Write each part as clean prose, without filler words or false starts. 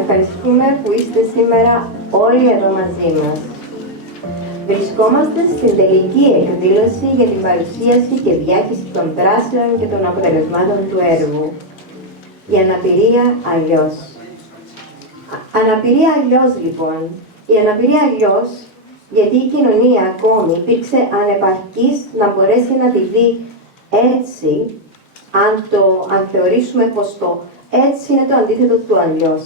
Ευχαριστούμε που είστε σήμερα όλοι εδώ μαζί μας. Βρισκόμαστε στην τελική εκδήλωση για την παρουσίαση και διάχυση των δράσεων και των αποτελεσμάτων του έργου. Η αναπηρία αλλιώς. Αναπηρία αλλιώς λοιπόν. Η αναπηρία αλλιώς γιατί η κοινωνία ακόμη υπήρξε ανεπαρκής να μπορέσει να τη δει έτσι, αν θεωρήσουμε πως το έτσι είναι το αντίθετο του αλλιώς.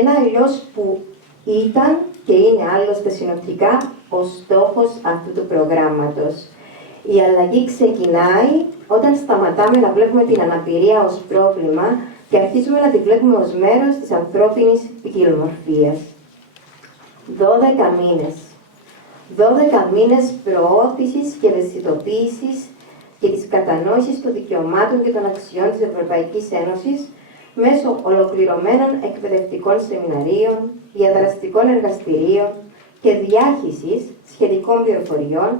Ένα αλλιώς που ήταν και είναι άλλωστε συνοπτικά ο στόχος αυτού του προγράμματος. Η αλλαγή ξεκινάει όταν σταματάμε να βλέπουμε την αναπηρία ως πρόβλημα και αρχίζουμε να τη βλέπουμε ως μέρος της ανθρώπινης ποικιλομορφίας. 12 μήνες. 12 μήνες προώθησης και ευαισθητοποίησης και της κατανόησης των δικαιωμάτων και των αξιών της Ευρωπαϊκής Ένωσης μέσω ολοκληρωμένων εκπαιδευτικών σεμιναρίων, διαδραστικών εργαστηρίων και διάχυσης σχετικών πληροφοριών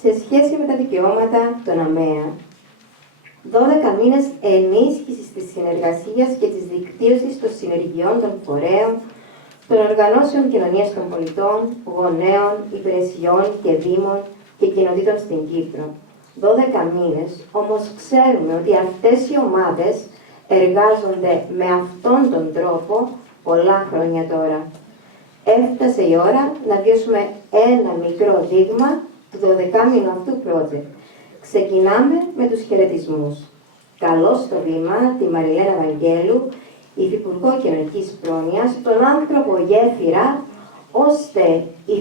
σε σχέση με τα δικαιώματα των ΑΜΕΑ. 12 μήνες ενίσχυσης της συνεργασίας και της δικτύωσης των συνεργειών των φορέων, των οργανώσεων κοινωνίας των πολιτών, γονέων, υπηρεσιών και δήμων και κοινοτήτων στην Κύπρο. 12 μήνες, όμως ξέρουμε ότι αυτές οι ομάδες εργάζονται με αυτόν τον τρόπο πολλά χρόνια τώρα. Έφτασε η ώρα να βιώσουμε ένα μικρό δείγμα του 12μηνου αυτού project. Ξεκινάμε με τους χαιρετισμούς. Καλώς στο βήμα τη Μαριλένα Βαγγέλου, Υφυπουργό Κοινωνικής Πρόνοιας, τον άνθρωπο γέφυρα, ώστε οι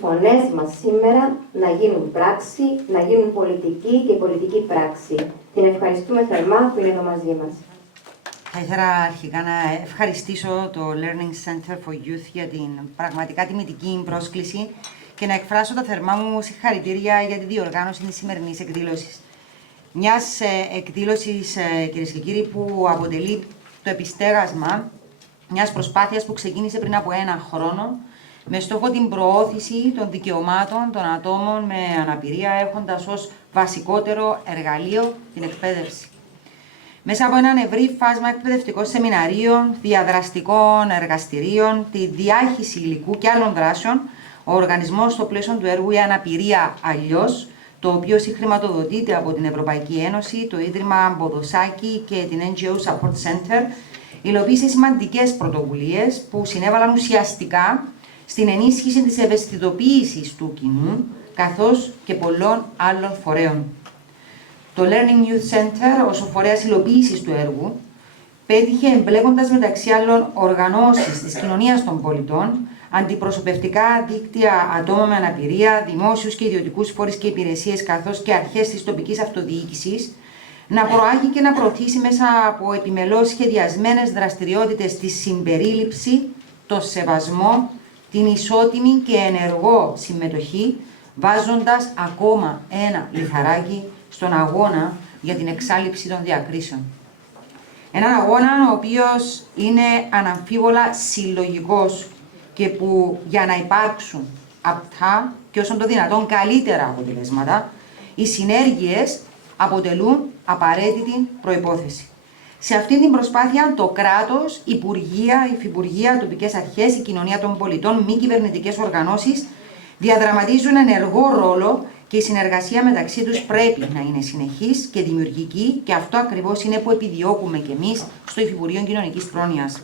φωνές μας σήμερα να γίνουν πράξη, να γίνουν πολιτική και πολιτική πράξη. Την ευχαριστούμε θερμά που είναι εδώ μαζί μας. Θα ήθελα αρχικά να ευχαριστήσω το Learning Center for Youth για την πραγματικά τιμητική πρόσκληση και να εκφράσω τα θερμά μου συγχαρητήρια για τη διοργάνωση της σημερινής εκδήλωσης. Μιας εκδήλωσης, κυρίες και κύριοι, που αποτελεί το επιστέγασμα μιας προσπάθειας που ξεκίνησε πριν από 1 χρόνο με στόχο την προώθηση των δικαιωμάτων των ατόμων με αναπηρία, έχοντας ως βασικότερο εργαλείο την εκπαίδευση. Μέσα από έναν ευρύ φάσμα εκπαιδευτικών σεμιναρίων, διαδραστικών εργαστηρίων, τη διάχυση υλικού και άλλων δράσεων, ο οργανισμός στο πλαίσιο του έργου «Η Αναπηρία Αλλιώς», το οποίο συγχρηματοδοτείται από την Ευρωπαϊκή Ένωση, το Ίδρυμα Μποδοσάκη και την NGO Support Center, υλοποίησε σημαντικές πρωτοβουλίες που συνέβαλαν ουσιαστικά στην ενίσχυση της ευαισθητοποίησης του κοινού, καθώς και πολλών άλλων φορέων. Το Learning Youth Center, ως ο φορέας υλοποίησης του έργου, πέτυχε εμπλέκοντας μεταξύ άλλων οργανώσεις της κοινωνίας των πολιτών, αντιπροσωπευτικά δίκτυα ατόμων με αναπηρία, δημόσιους και ιδιωτικούς φορείς και υπηρεσίες, καθώς και αρχές της τοπικής αυτοδιοίκησης, να προάγει και να προωθήσει μέσα από επιμελώς σχεδιασμένες δραστηριότητες τη συμπερίληψη, το σεβασμό, την ισότιμη και ενεργό συμμετοχή, βάζοντας ακόμα ένα λιθαράκι στον αγώνα για την εξάλειψη των διακρίσεων. Έναν αγώνα ο οποίος είναι αναμφίβολα συλλογικός και που για να υπάρξουν απτά και όσον το δυνατόν καλύτερα αποτελέσματα, οι συνέργειες αποτελούν απαραίτητη προϋπόθεση. Σε αυτή την προσπάθεια το κράτος, υπουργεία, υφυπουργεία, τοπικές αρχές, η κοινωνία των πολιτών, μη κυβερνητικές οργανώσεις διαδραματίζουν ενεργό ρόλο και η συνεργασία μεταξύ τους πρέπει να είναι συνεχής και δημιουργική και αυτό ακριβώς είναι που επιδιώκουμε κι εμείς στο Υφυπουργείο Κοινωνικής Πρόνοιας.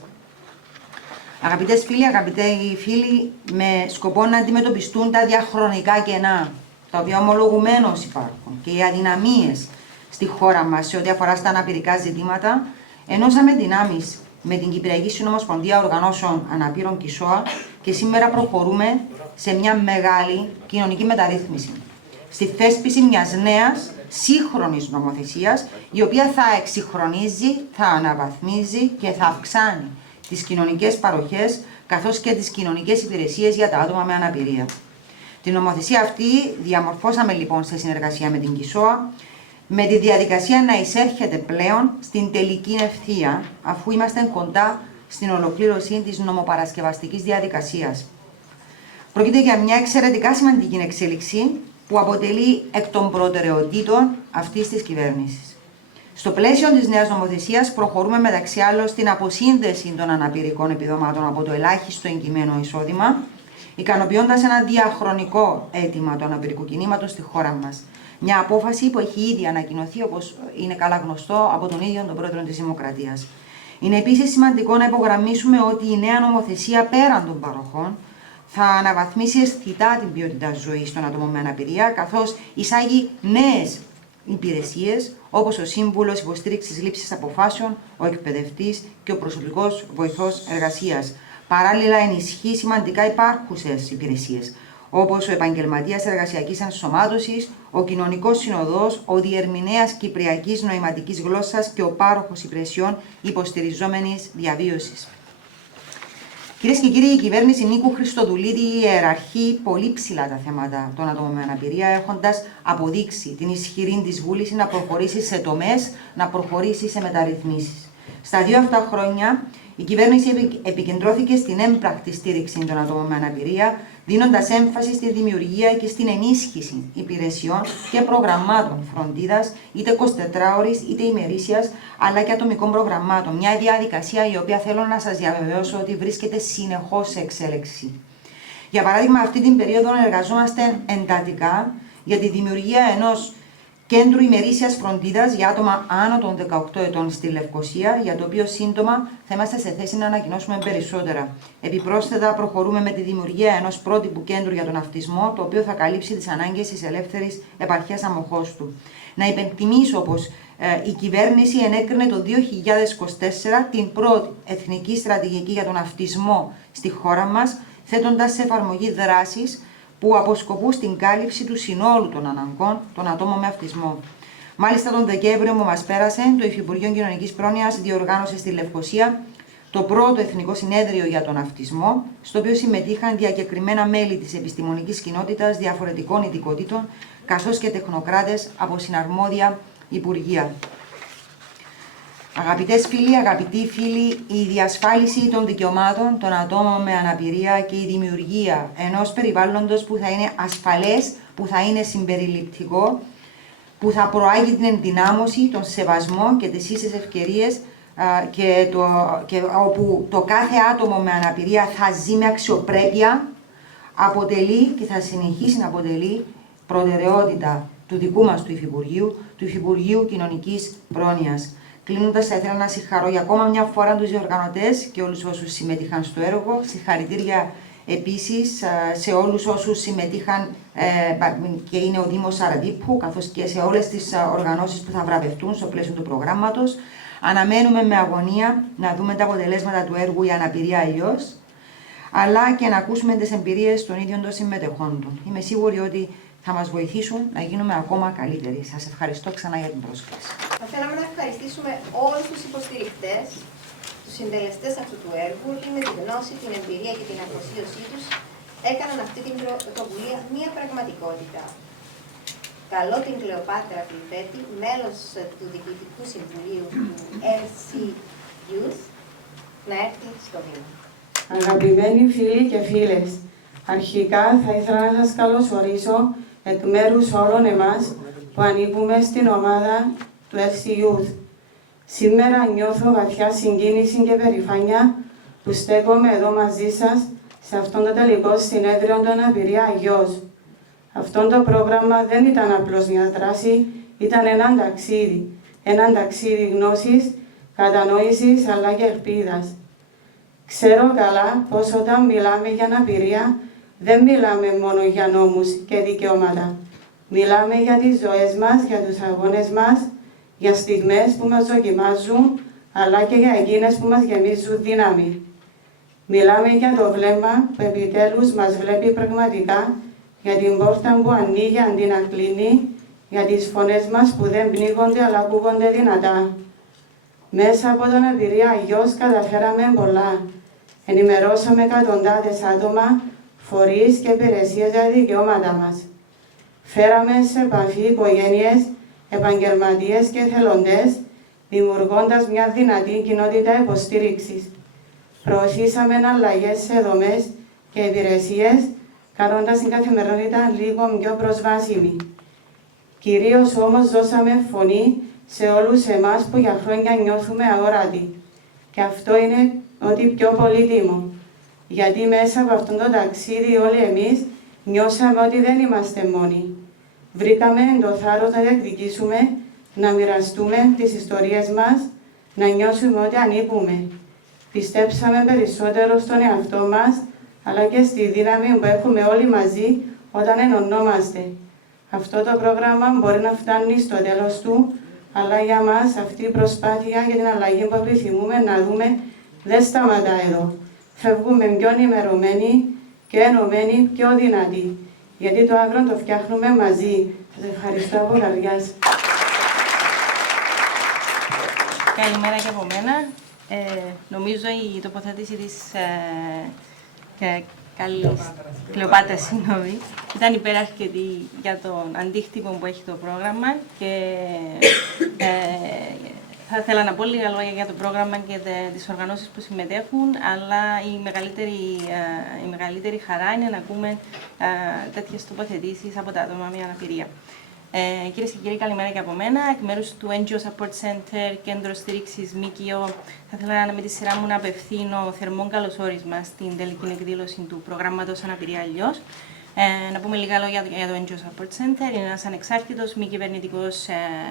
Αγαπητές φίλοι, αγαπητοί φίλοι, με σκοπό να αντιμετωπιστούν τα διαχρονικά κενά, τα οποία ομολογουμένως υπάρχουν και οι αδυναμίες στη χώρα μας σε ό,τι αφορά στα αναπηρικά ζητήματα, ενώσαμε δυνάμεις με την Κυπριακή Συνομοσπονδία Οργανώσεων Αναπήρων ΚΙΣΟΑ και σήμερα προχωρούμε σε μια μεγάλη κοινωνική μεταρρύθμιση. Στη θέσπιση μιας νέας σύγχρονης νομοθεσίας, η οποία θα εξυγχρονίζει, θα αναβαθμίζει και θα αυξάνει τις κοινωνικές παροχές καθώς και τις κοινωνικές υπηρεσίες για τα άτομα με αναπηρία. Την νομοθεσία αυτή διαμορφώσαμε λοιπόν σε συνεργασία με την ΚΙΣΟΑ, με τη διαδικασία να εισέρχεται πλέον στην τελική ευθεία, αφού είμαστε κοντά στην ολοκλήρωση της νομοπαρασκευαστικής διαδικασίας. Πρόκειται για μια εξαιρετικά σημαντική εξέλιξη που αποτελεί εκ των προτεραιοτήτων αυτής της κυβέρνησης. Στο πλαίσιο της νέας νομοθεσίας προχωρούμε μεταξύ άλλων στην αποσύνδεση των αναπηρικών επιδομάτων από το ελάχιστο εγκυμένο εισόδημα, ικανοποιώντας ένα διαχρονικό αίτημα του αναπηρικού κινήματος στη χώρα μας. Μια απόφαση που έχει ήδη ανακοινωθεί, όπως είναι καλά γνωστό, από τον ίδιο τον πρόεδρο της Δημοκρατίας. Είναι επίσης σημαντικό να υπογραμμίσουμε ότι η νέα νομοθεσία πέραν των παροχών θα αναβαθμίσει αισθητά την ποιότητα ζωής των ατόμων με αναπηρία, καθώς εισάγει νέες υπηρεσίες, όπως ο σύμβουλος υποστήριξης λήψης αποφάσεων, ο εκπαιδευτής και ο προσωπικός βοηθός εργασίας. Παράλληλα, ενισχύει σημαντικά υπάρχουσες υπηρεσίες, όπως ο επαγγελματίας εργασιακής ενσωμάτωσης, ο κοινωνικός συνοδός, ο διερμηνέας κυπριακής νοηματικής γλώσσας και ο πάροχος υπηρεσιών υποστηριζόμενης διαβίωσης. Κυρίες και κύριοι, η κυβέρνηση Νίκου Χριστοδουλίδη ιεραρχεί πολύ ψηλά τα θέματα των ατόμων με αναπηρία, έχοντας αποδείξει την ισχυρή της βούληση να προχωρήσει σε τομές, να προχωρήσει σε μεταρρυθμίσεις. Στα 2 αυτά χρόνια, η κυβέρνηση επικεντρώθηκε στην έμπρακτη στήριξη των ατόμων με αναπηρία, δίνοντας έμφαση στη δημιουργία και στην ενίσχυση υπηρεσιών και προγραμμάτων φροντίδας, είτε 24ωρης είτε ημερήσιας, αλλά και ατομικών προγραμμάτων. Μια διαδικασία η οποία θέλω να σας διαβεβαιώσω ότι βρίσκεται συνεχώς σε εξέλιξη. Για παράδειγμα, αυτή την περίοδο εργαζόμαστε εντατικά για τη δημιουργία ενός κέντρου ημερήσιας φροντίδας για άτομα άνω των 18 ετών στη Λευκοσία, για το οποίο σύντομα θα είμαστε σε θέση να ανακοινώσουμε περισσότερα. Επιπρόσθετα, προχωρούμε με τη δημιουργία ενός πρότυπου κέντρου για τον αυτισμό, το οποίο θα καλύψει τις ανάγκες της ελεύθερης επαρχίας Αμοχώστου. Να υπενθυμίσω πως η κυβέρνηση ενέκρινε το 2024 την πρώτη εθνική στρατηγική για τον αυτισμό στη χώρα μας, θέτοντας σε εφαρμογή δράσεις που αποσκοπούν στην κάλυψη του συνόλου των αναγκών των ατόμων με αυτισμό. Μάλιστα, τον Δεκέμβριο που μας πέρασε, το Υφυπουργείο Κοινωνικής Πρόνοιας διοργάνωσε στη Λευκοσία το πρώτο Εθνικό Συνέδριο για τον Αυτισμό, στο οποίο συμμετείχαν διακεκριμένα μέλη της επιστημονικής κοινότητας διαφορετικών ειδικοτήτων, καθώς και τεχνοκράτες από συναρμόδια υπουργεία. Αγαπητές φίλοι, αγαπητοί φίλοι, η διασφάλιση των δικαιωμάτων των ατόμων με αναπηρία και η δημιουργία ενός περιβάλλοντος που θα είναι ασφαλές, που θα είναι συμπεριληπτικό, που θα προάγει την ενδυνάμωση, τον σεβασμό και τις ίσες ευκαιρίες και όπου το κάθε άτομο με αναπηρία θα ζει με αξιοπρέπεια, αποτελεί και θα συνεχίσει να αποτελεί προτεραιότητα του δικού μας του Υφυπουργείου, του Υφυπουργείου Κοινωνικής Πρόνοιας. Κλείνοντας, θα ήθελα να συγχαρώ για ακόμα μια φορά τους διοργανωτές και όλους όσους συμμετείχαν στο έργο. Συγχαρητήρια επίσης σε όλους όσους συμμετείχαν και είναι ο Δήμος Σαραντίππου, καθώς και σε όλες τις οργανώσεις που θα βραβευτούν στο πλαίσιο του προγράμματος. Αναμένουμε με αγωνία να δούμε τα αποτελέσματα του έργου «Η αναπηρία αλλιώς», αλλά και να ακούσουμε τις εμπειρίες των ίδιων των συμμετεχόντων. Είμαι σίγουρη ότι θα μας βοηθήσουν να γίνουμε ακόμα καλύτεροι. Σας ευχαριστώ ξανά για την πρόσκληση. Θα θέλαμε να ευχαριστήσουμε όλους τους υποστηρικτές, τους συντελεστές αυτού του έργου, που με τη γνώση, την εμπειρία και την αφοσίωσή τους έκαναν αυτή την πρωτοβουλία μία πραγματικότητα. Καλώ την Κλεοπάτρα Φιλιππέτη, μέλος του Διοικητικού Συμβουλίου του RC Youth, να έρθει στο βήμα. Αγαπημένοι φίλοι και φίλες, αρχικά θα ήθελα να σας καλωσορίσω εκ μέρους όλων εμάς που ανήκουμε στην ομάδα του RC Youth. Σήμερα νιώθω βαθιά συγκίνηση και περηφάνεια που στέκομαι εδώ μαζί σας σε αυτόν το τελικό συνέδριο των Αναπηρία Αγιώς. Αυτό το πρόγραμμα δεν ήταν απλώς μια δράση, ήταν ένα ταξίδι γνώσης, κατανόησης αλλά και ελπίδας. Ξέρω καλά πως όταν μιλάμε για αναπηρία δεν μιλάμε μόνο για νόμους και δικαιώματα. Μιλάμε για τις ζωές μας, για τους αγώνες μας, για στιγμές που μας δοκιμάζουν, αλλά και για εκείνες που μας γεμίζουν δύναμη. Μιλάμε για το βλέμμα που επιτέλους μας βλέπει πραγματικά, για την πόρτα που ανοίγει αντί να κλείνει, για τις φωνές μας που δεν πνίγονται αλλά ακούγονται δυνατά. Μέσα από τον Αναπηρία Αγιώς καταφέραμε πολλά. Ενημερώσαμε εκατοντάδες άτομα, φορείς και υπηρεσίες για τα δικαιώματα μας. Φέραμε σε επαφή οικογένειες, επαγγελματίες και εθελοντές, δημιουργώντας μια δυνατή κοινότητα υποστήριξης. Προωθήσαμε αλλαγές σε δομές και υπηρεσίες, κάνοντας την καθημερινότητα λίγο πιο προσβάσιμη. Κυρίως όμως δώσαμε φωνή σε όλους εμάς που για χρόνια νιώθουμε αόρατοι. Και αυτό είναι ότι πιο πολύτιμο. Γιατί μέσα από αυτό το ταξίδι όλοι εμείς νιώσαμε ότι δεν είμαστε μόνοι. Βρήκαμε το θάρρος να διεκδικήσουμε, να μοιραστούμε τις ιστορίες μας, να νιώσουμε ότι ανήκουμε. Πιστέψαμε περισσότερο στον εαυτό μας, αλλά και στη δύναμη που έχουμε όλοι μαζί όταν ενωνόμαστε. Αυτό το πρόγραμμα μπορεί να φτάνει στο τέλος του, αλλά για μας αυτή η προσπάθεια για την αλλαγή που επιθυμούμε να δούμε δεν σταματά εδώ. Φεύγουμε πιο ενημερωμένοι και ενωμένοι πιο δυνατοί, γιατί το αύριο το φτιάχνουμε μαζί. Σας ευχαριστώ από καρδιάς. Καλημέρα και από μένα. Νομίζω η τοποθέτηση της Κλεοπάτρας ήταν υπεραρκετή για τον αντίκτυπο που έχει το πρόγραμμα και θα ήθελα να πω λίγα λόγια για το πρόγραμμα και τις οργανώσεις που συμμετέχουν, αλλά η μεγαλύτερη χαρά είναι να ακούμε τέτοιες τοποθετήσεις από τα άτομα με αναπηρία. Κυρίες και κύριοι, καλημέρα και από μένα. Εκ μέρους του NGO Support Center, Κέντρο Στήριξης ΜΚΟ, θα ήθελα με τη σειρά μου να απευθύνω θερμό καλωσόρισμα στην τελική εκδήλωση του προγράμματος Αναπηρία Αλλιώς. Να πούμε λίγα λόγια για το NGO Support Center. Είναι ένας ανεξάρτητος,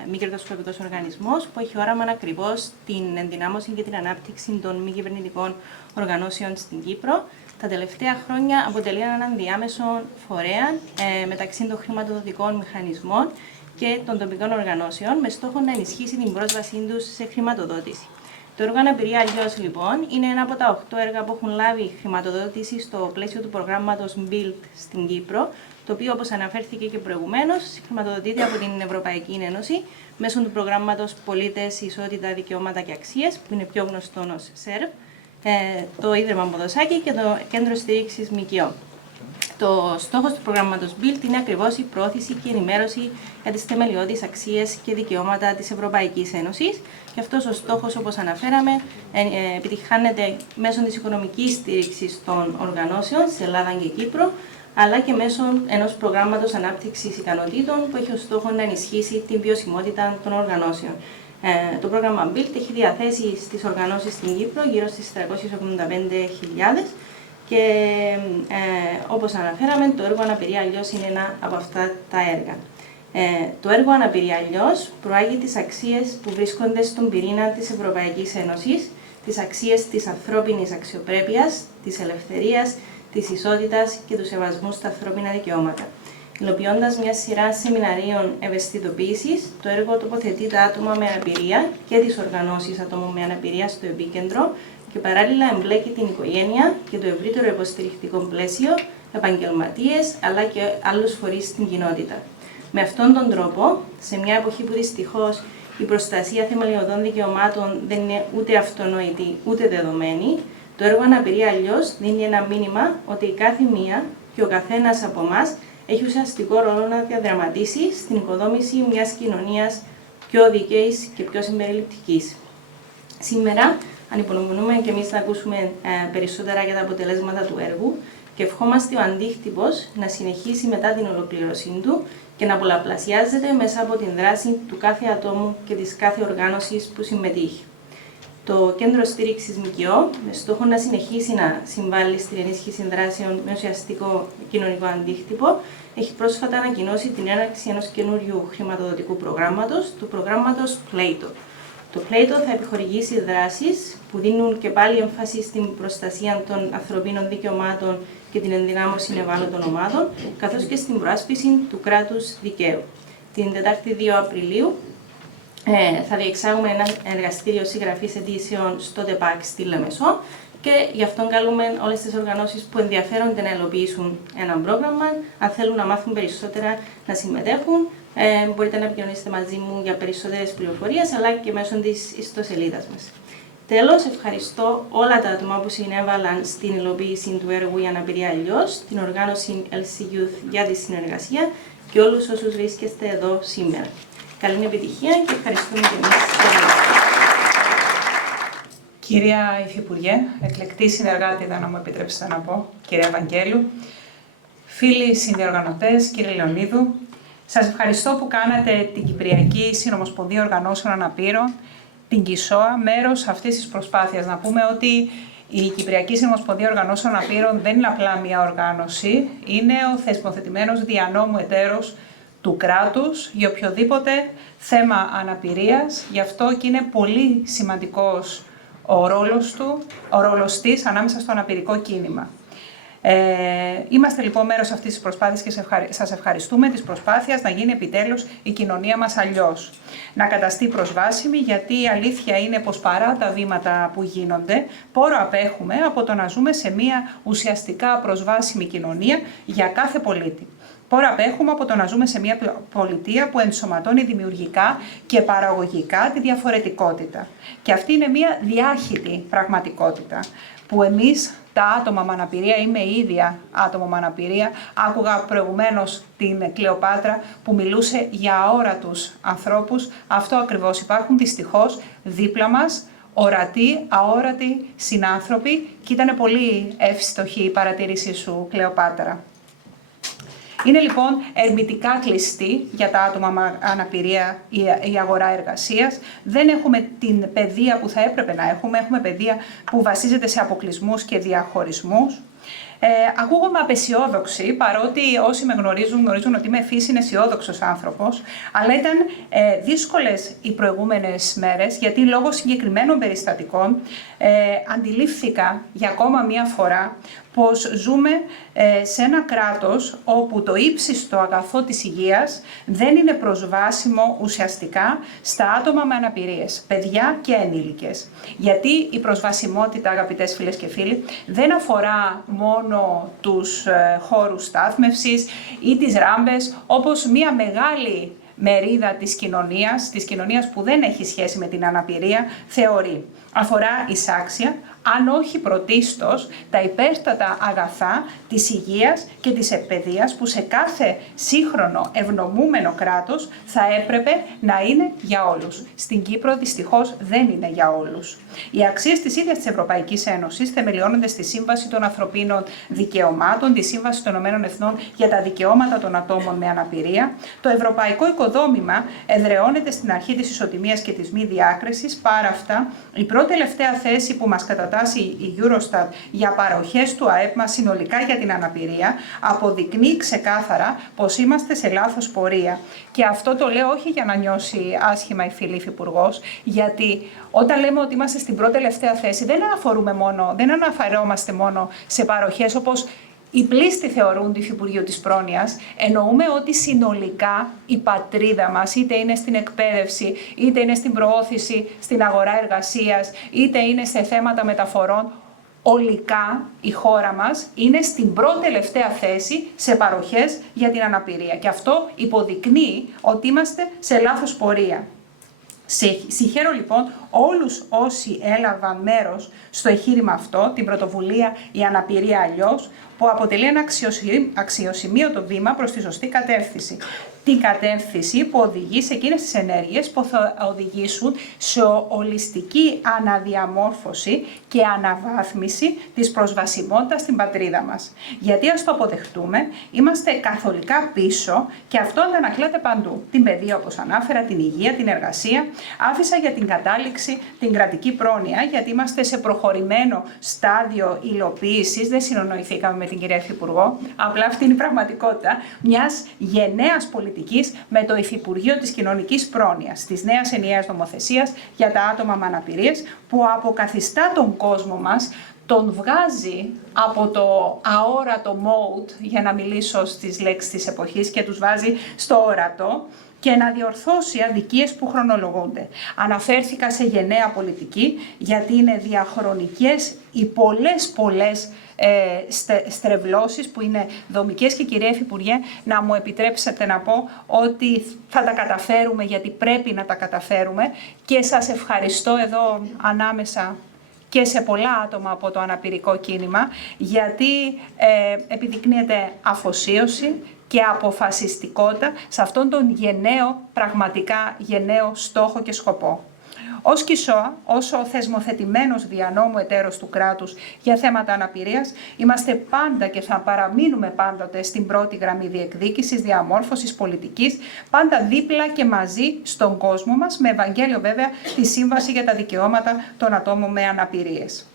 μη κερδοσκοπικός οργανισμός που έχει όραμα ακριβώς την ενδυνάμωση και την ανάπτυξη των μη κυβερνητικών οργανώσεων στην Κύπρο. Τα τελευταία χρόνια αποτελεί έναν διάμεσο φορέα μεταξύ των χρηματοδοτικών μηχανισμών και των τοπικών οργανώσεων με στόχο να ενισχύσει την πρόσβασή τους σε χρηματοδότηση. Το έργο Αναπηρία Αλλιώς, λοιπόν, είναι ένα από τα 8 έργα που έχουν λάβει χρηματοδότηση στο πλαίσιο του προγράμματος BUILD στην Κύπρο, το οποίο, όπως αναφέρθηκε και προηγουμένως, χρηματοδοτείται από την Ευρωπαϊκή Ένωση μέσω του προγράμματος Πολίτες, Ισότητα, Δικαιώματα και Αξίες, που είναι πιο γνωστό ως ΣΕΡΒ, το Ίδρυμα Ποδοσάκη και το Κέντρο Στήριξης ΜΚΟ. Το στόχος του προγράμματος BUILD είναι ακριβώς η πρόθεση και ενημέρωση για τις θεμελιώδεις αξίες και δικαιώματα της Ευρωπαϊκής Ένωσης. Και αυτός ο στόχος, όπως αναφέραμε, επιτυχάνεται μέσω της οικονομικής στήριξης των οργανώσεων σε Ελλάδα και Κύπρο, αλλά και μέσω ενός προγράμματος ανάπτυξης ικανοτήτων που έχει ως στόχο να ενισχύσει την βιωσιμότητα των οργανώσεων. Το πρόγραμμα BUILD έχει διαθέσει στις οργανώσεις στην Κύπρο γύρω στις 385.000 και όπως αναφέραμε, το έργο Αναπηρία Αλλιώς είναι ένα από αυτά τα έργα. Το έργο Αναπηρία Αλλιώς προάγει τις αξίες που βρίσκονται στον πυρήνα της Ευρωπαϊκής Ένωσης, τις αξίες της ανθρώπινης αξιοπρέπειας, της ελευθερίας, της ισότητας και του σεβασμού στα ανθρώπινα δικαιώματα. Υλοποιώντας μια σειρά σεμιναρίων ευαισθητοποίησης, το έργο τοποθετεί τα άτομα με αναπηρία και τις οργανώσεις ατόμων με αναπηρία στο επίκεντρο και παράλληλα εμπλέκει την οικογένεια και το ευρύτερο υποστηρικτικό πλαίσιο, επαγγελματίες αλλά και άλλους φορείς στην κοινότητα. Με αυτόν τον τρόπο, σε μια εποχή που δυστυχώς η προστασία θεμελιωδών δικαιωμάτων δεν είναι ούτε αυτονόητη ούτε δεδομένη, το έργο Αναπηρία Αλλιώς δίνει ένα μήνυμα ότι η κάθε μία και ο καθένας από εμάς έχει ουσιαστικό ρόλο να διαδραματίσει στην οικοδόμηση μιας κοινωνίας πιο δίκαιης και πιο συμπεριληπτικής. Σήμερα ανυπομονούμε και εμείς να ακούσουμε περισσότερα για τα αποτελέσματα του έργου και ευχόμαστε ο αντίκτυπος να συνεχίσει μετά την ολοκλήρωσή του και να πολλαπλασιάζεται μέσα από την δράση του κάθε ατόμου και της κάθε οργάνωσης που συμμετείχε. Το Κέντρο Στήριξης ΜΚΟ, με στόχο να συνεχίσει να συμβάλλει στην ενίσχυση δράσεων με ουσιαστικό κοινωνικό αντίκτυπο, έχει πρόσφατα ανακοινώσει την έναρξη ενός καινούριου χρηματοδοτικού προγράμματος, του προγράμματος Plato. Το Plato θα επιχορηγήσει δράσεις που δίνουν και πάλι έμφαση στην προστασία των ανθρωπίνων δικαιωμάτων και την ενδυνάμωση ευάλωτων ομάδων, καθώς και στην προάσπιση του κράτους δικαίου. Την Τετάρτη 2 Απριλίου θα διεξάγουμε ένα εργαστήριο συγγραφής αιτήσεων στο ΤΕΠΑΚ στη Λεμεσό και γι' αυτό καλούμε όλες τις οργανώσεις που ενδιαφέρονται να υλοποιήσουν ένα πρόγραμμα. Αν θέλουν να μάθουν περισσότερα, να συμμετέχουν, μπορείτε να επικοινωνήσετε μαζί μου για περισσότερες πληροφορίες, αλλά και μέσω της ιστοσελίδας μας. Τέλος, ευχαριστώ όλα τα άτομα που συνέβαλαν στην υλοποίηση του έργου «Η αναπηρία αλλιώς», την οργάνωση LC Youth για τη συνεργασία και όλους όσους βρίσκεστε εδώ σήμερα. Καλή επιτυχία και ευχαριστούμε και εμείς. Κυρία Υφυπουργέ, εκλεκτή συνεργάτηδα να μου επιτρέψετε να πω, κυρία Ευαγγέλου, φίλοι συνδιοργανωτές, κύριε Λεωνίδου, σας ευχαριστώ που κάνατε την Κυπριακή Συνομοσπονδία Οργανώσεων Αναπήρων, την ΚΙΣΟΑ, μέρος αυτής της προσπάθειας. Να πούμε ότι η Κυπριακή Συνομοσπονδία Οργανώσεων Αναπήρων δεν είναι απλά μια οργάνωση, είναι ο θεσμοθετημένος δια νόμου εταίρος του κράτους για οποιοδήποτε θέμα αναπηρίας. Γι' αυτό και είναι πολύ σημαντικός ο ρόλος της ανάμεσα στο αναπηρικό κίνημα. Είμαστε λοιπόν μέρος αυτής της προσπάθειας και σας ευχαριστούμε της προσπάθειας να γίνει επιτέλους η κοινωνία μας αλλιώς. Να καταστεί προσβάσιμη, γιατί η αλήθεια είναι πως παρά τα βήματα που γίνονται, πόρο απέχουμε από το να ζούμε σε μια ουσιαστικά προσβάσιμη κοινωνία για κάθε πολίτη. Πόρο απέχουμε από το να ζούμε σε μια πολιτεία που ενσωματώνει δημιουργικά και παραγωγικά τη διαφορετικότητα. Και αυτή είναι μια διάχυτη πραγματικότητα που εμείς τα άτομα με αναπηρία, είμαι η ίδια άτομο με αναπηρία, άκουγα προηγουμένως την Κλεοπάτρα που μιλούσε για αόρατους ανθρώπους. Αυτό ακριβώς, υπάρχουν δυστυχώς δίπλα μας ορατοί, αόρατοι συνάνθρωποι και ήταν πολύ εύστοχη η παρατήρησή σου, Κλεοπάτρα. Είναι λοιπόν ερμητικά κλειστή για τα άτομα με αναπηρία η αγορά εργασίας. Δεν έχουμε την παιδεία που θα έπρεπε να έχουμε. Έχουμε παιδεία που βασίζεται σε αποκλεισμούς και διαχωρισμούς. Ακούγομαι απεσιόδοξη, παρότι όσοι με γνωρίζουν ότι είμαι φύσιν αισιόδοξος άνθρωπος, αλλά ήταν δύσκολες οι προηγούμενες μέρες, γιατί λόγω συγκεκριμένων περιστατικών αντιλήφθηκα για ακόμα μία φορά πως ζούμε σε ένα κράτος όπου το ύψιστο αγαθό της υγείας δεν είναι προσβάσιμο ουσιαστικά στα άτομα με αναπηρίες, παιδιά και ενήλικες. Γιατί η προσβασιμότητα, αγαπητές φίλες και φίλοι, δεν αφορά μόνο τους χώρους στάθμευσης ή τις ράμπες, όπως μια μεγάλη μερίδα της κοινωνίας που δεν έχει σχέση με την αναπηρία, θεωρεί. Αφορά εισάξια, αν όχι πρωτίστως, τα υπέρτατα αγαθά της υγείας και της παιδείας που σε κάθε σύγχρονο ευνομούμενο κράτος θα έπρεπε να είναι για όλους. Στην Κύπρο δυστυχώς δεν είναι για όλους. Οι αξίες της ίδιας της Ευρωπαϊκής Ένωσης θεμελιώνονται στη Σύμβαση των Ανθρωπίνων Δικαιωμάτων, τη Σύμβαση των Ηνωμένων Εθνών για τα Δικαιώματα των Ατόμων με Αναπηρία. Το ευρωπαϊκό οικοδόμημα εδραιώνεται στην αρχή της ισοτιμίας και της μη διάκρισης. Παρά αυτά, η πρώτη τελευταία θέση που μας κατατάσσει η Eurostat για παροχές του ΑΕΠ μας συνολικά για την αναπηρία αποδεικνύει ξεκάθαρα πως είμαστε σε λάθος πορεία. Και αυτό το λέω όχι για να νιώσει άσχημα η φίλη Υφυπουργός, γιατί όταν λέμε ότι είμαστε στην πρώτη τελευταία θέση δεν αναφερόμαστε μόνο σε παροχές όπως οι πλήστοι θεωρούν του Υφυπουργείου της Πρόνοιας, εννοούμε ότι συνολικά η πατρίδα μας, είτε είναι στην εκπαίδευση, είτε είναι στην προώθηση στην αγορά εργασίας, είτε είναι σε θέματα μεταφορών, ολικά η χώρα μας είναι στην πρώτη τελευταία θέση σε παροχές για την αναπηρία. Και αυτό υποδεικνύει ότι είμαστε σε λάθος πορεία. Συγχαίρω λοιπόν όλους όσοι έλαβαν μέρος στο εγχείρημα αυτό, την πρωτοβουλία «Η αναπηρία αλλιώς», που αποτελεί ένα αξιοσημείωτο βήμα προς τη σωστή κατεύθυνση. Την κατεύθυνση που οδηγεί σε εκείνες τις ενέργειες που θα οδηγήσουν σε ολιστική αναδιαμόρφωση και αναβάθμιση της προσβασιμότητας στην πατρίδα μας. Γιατί ας το αποδεχτούμε, είμαστε καθολικά πίσω και αυτό αντανακλάται παντού. Την παιδεία, όπως ανάφερα, την υγεία, την εργασία. Άφησα για την κατάληξη την κρατική πρόνοια, γιατί είμαστε σε προχωρημένο στάδιο υλοποίησης. Δεν συνονοηθήκαμε με την κυρία Υφυπουργό, απλά αυτή είναι η πραγματικότητα μιας γενναίας πολιτικής με το Υφυπουργείο της Κοινωνικής Πρόνοιας, της νέας ενιαίας νομοθεσίας για τα άτομα με αναπηρίες, που αποκαθιστά τον κόσμο μας, τον βγάζει από το αόρατο mode, για να μιλήσω στις λέξεις της εποχής, και τους βάζει στο ορατό, και να διορθώσει αδικίες που χρονολογούνται. Αναφέρθηκα σε γενναία πολιτική, γιατί είναι διαχρονικές οι πολλές στρεβλώσεις που είναι δομικές και κυρία Υφυπουργέ, να μου επιτρέψετε να πω ότι θα τα καταφέρουμε γιατί πρέπει να τα καταφέρουμε και σας ευχαριστώ εδώ ανάμεσα και σε πολλά άτομα από το αναπηρικό κίνημα, γιατί επιδεικνύεται αφοσίωση και αποφασιστικότητα σε αυτόν τον γενναίο, πραγματικά γενναίο στόχο και σκοπό. Ως ΚΙΣΟΑ, ως θεσμοθετημένος δια νόμου εταίρος του κράτους για θέματα αναπηρίας, είμαστε πάντα και θα παραμείνουμε πάντοτε στην πρώτη γραμμή διεκδίκησης, διαμόρφωσης πολιτικής, πάντα δίπλα και μαζί στον κόσμο μας, με Ευαγγέλιο βέβαια τη Σύμβαση για τα Δικαιώματα των Ατόμων με Αναπηρίες.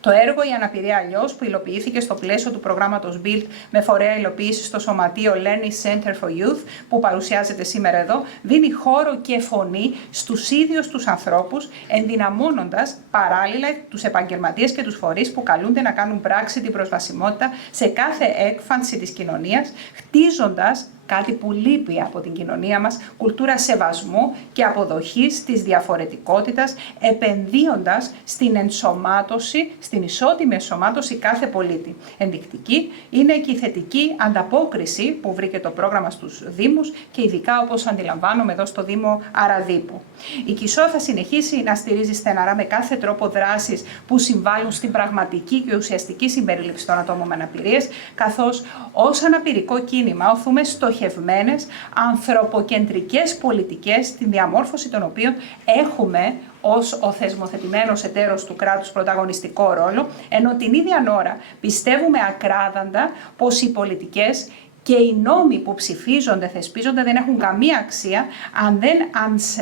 Το έργο «Η Αναπηρία Αλλιώς», που υλοποιήθηκε στο πλαίσιο του προγράμματος BUILD με φορέα υλοποίηση στο Σωματείο Learning Center for Youth, που παρουσιάζεται σήμερα εδώ, δίνει χώρο και φωνή στους ίδιους τους ανθρώπους, ενδυναμώνοντας παράλληλα τους επαγγελματίες και τους φορείς που καλούνται να κάνουν πράξη την προσβασιμότητα σε κάθε έκφανση της κοινωνίας, χτίζοντας κάτι που λείπει από την κοινωνία μας, κουλτούρα σεβασμού και αποδοχής της διαφορετικότητας, επενδύοντας στην ενσωμάτωση, στην ισότιμη ενσωμάτωση κάθε πολίτη. Ενδεικτική είναι και η θετική ανταπόκριση που βρήκε το πρόγραμμα στους Δήμους και ειδικά όπως αντιλαμβάνομαι εδώ στο Δήμο Αραδίπου. Η ΚΙΣΟΑ θα συνεχίσει να στηρίζει στεναρά με κάθε τρόπο δράσεις που συμβάλλουν στην πραγματική και ουσιαστική συμπερίληψη των ατόμων με αναπηρίες, καθώς ως αναπηρικό κίνημα οθούμε στοχευμένες ανθρωποκεντρικές πολιτικές, στην διαμόρφωση των οποίων έχουμε ως ο θεσμοθετημένος εταίρος του κράτους πρωταγωνιστικό ρόλο, ενώ την ίδια ώρα πιστεύουμε ακράδαντα πως οι πολιτικές και οι νόμοι που ψηφίζονται, θεσπίζονται δεν έχουν καμία αξία αν δεν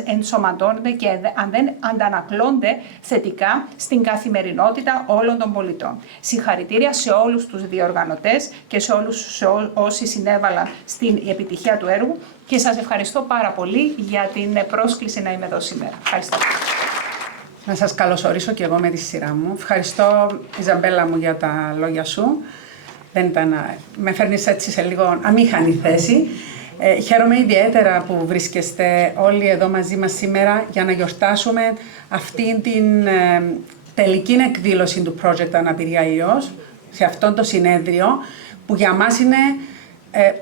ενσωματώνονται και αν δεν αντανακλώνται θετικά στην καθημερινότητα όλων των πολιτών. Συγχαρητήρια σε όλους τους διοργανωτές και σε όλους όσοι συνέβαλαν στην επιτυχία του έργου και σας ευχαριστώ πάρα πολύ για την πρόσκληση να είμαι εδώ σήμερα. Ευχαριστώ. Να σας καλωσορίσω και εγώ με τη σειρά μου. Ευχαριστώ, Ιζαμπέλα μου, για τα λόγια σου. Δεν ήταν, με φέρνεις έτσι σε λίγο αμήχανη θέση. Χαίρομαι ιδιαίτερα που βρίσκεστε όλοι εδώ μαζί μας σήμερα για να γιορτάσουμε αυτήν την τελική εκδήλωση του Project Αναπηρία Αλλιώς, σε αυτό το συνέδριο, που για μας είναι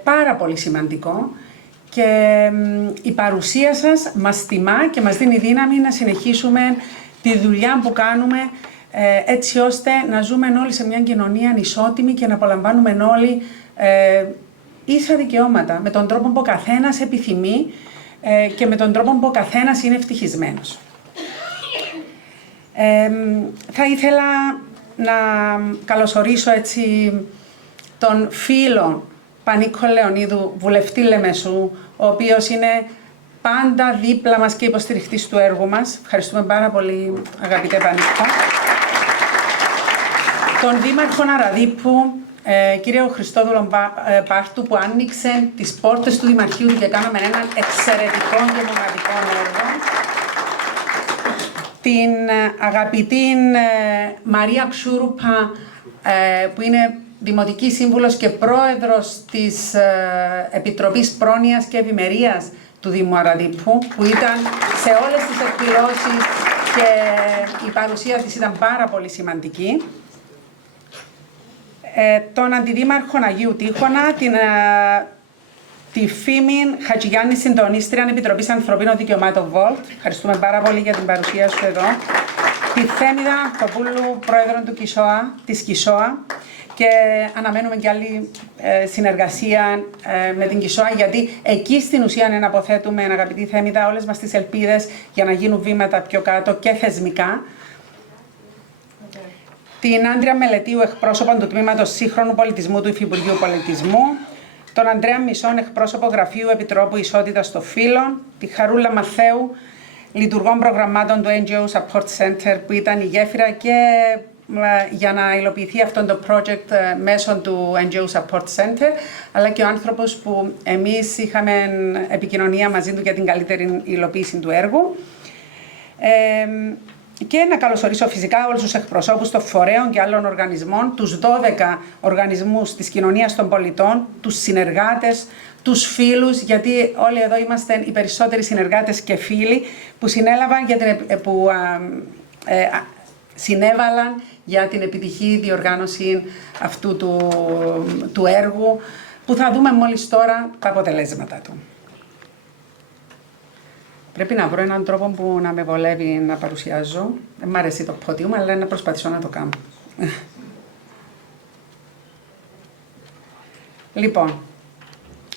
πάρα πολύ σημαντικό και η παρουσία σας μας τιμά και μας δίνει δύναμη να συνεχίσουμε τη δουλειά που κάνουμε έτσι ώστε να ζούμε όλοι σε μια κοινωνία ισότιμη και να απολαμβάνουμε όλοι ίσα δικαιώματα με τον τρόπο που ο καθένας επιθυμεί και με τον τρόπο που ο καθένας είναι ευτυχισμένος. Θα ήθελα να καλωσορίσω έτσι τον φίλο Πανίκο Λεωνίδου, βουλευτή Λεμεσού, ο οποίος είναι πάντα δίπλα μας και υποστηριχτής του έργου μας. Ευχαριστούμε πάρα πολύ, αγαπητέ Πανίκο. Τον Δήμαρχο Αραδίπου, κύριο Χριστόδουλο Πάρτου, που άνοιξε τις πόρτες του Δημαρχείου και κάναμε έναν εξαιρετικό και μοναδικό έργο. Την αγαπητή Μαρία Ξούρουπα, που είναι Δημοτική Σύμβουλος και Πρόεδρος της Επιτροπής Πρόνοιας και Ευημερίας του Δήμου Αραδίπου, που ήταν σε όλες τις εκπληρώσεις και η παρουσία της ήταν πάρα πολύ σημαντική. Τον Αντιδήμαρχο Αγίου Τείχωνα, τη Φήμη Χατζηγιάννη, συντονίστρια Επιτροπής Ανθρωπίνων Δικαιωμάτων Volt. Ευχαριστούμε πάρα πολύ για την παρουσία σου εδώ. Τη Θέμηδα Κοπούλου, πρόεδρο του ΚΙΣΟΑ, της ΚΙΣΟΑ. Και αναμένουμε και άλλη συνεργασία με την ΚΙΣΟΑ, γιατί εκεί στην ουσία είναι να αποθέτουμε, αγαπητή Θέμηδα, όλες μας τις ελπίδες για να γίνουν βήματα πιο κάτω και θεσμικά. Την Άντρια Μελετίου, εκπρόσωπο του Τμήματος Σύγχρονου Πολιτισμού του Υφυπουργείου Πολιτισμού. Τον Ανδρέα Μισόν, εκπρόσωπο Γραφείου Επιτρόπου Ισότητας των Φύλων. Τη Χαρούλα Μαθαίου, λειτουργών προγραμμάτων του NGO Support Center, που ήταν η γέφυρα και για να υλοποιηθεί αυτό το project μέσω του NGO Support Center, αλλά και ο άνθρωπος που εμείς είχαμε επικοινωνία μαζί του για την καλύτερη υλοποίηση του έργου. Και να καλωσορίσω φυσικά όλους τους εκπροσώπους των φορέων και άλλων οργανισμών, τους 12 οργανισμούς της κοινωνίας των πολιτών, τους συνεργάτες, τους φίλους, γιατί όλοι εδώ είμαστε οι περισσότεροι συνεργάτες και φίλοι που συνέλαβαν συνέβαλαν για την επιτυχή διοργάνωση αυτού του έργου, που θα δούμε μόλις τώρα τα αποτελέσματα του. Πρέπει να βρω έναν τρόπο που να με βολεύει να παρουσιάζω. Δεν μ' αρέσει το πόντιουμ, αλλά να προσπαθήσω να το κάνω. Λοιπόν,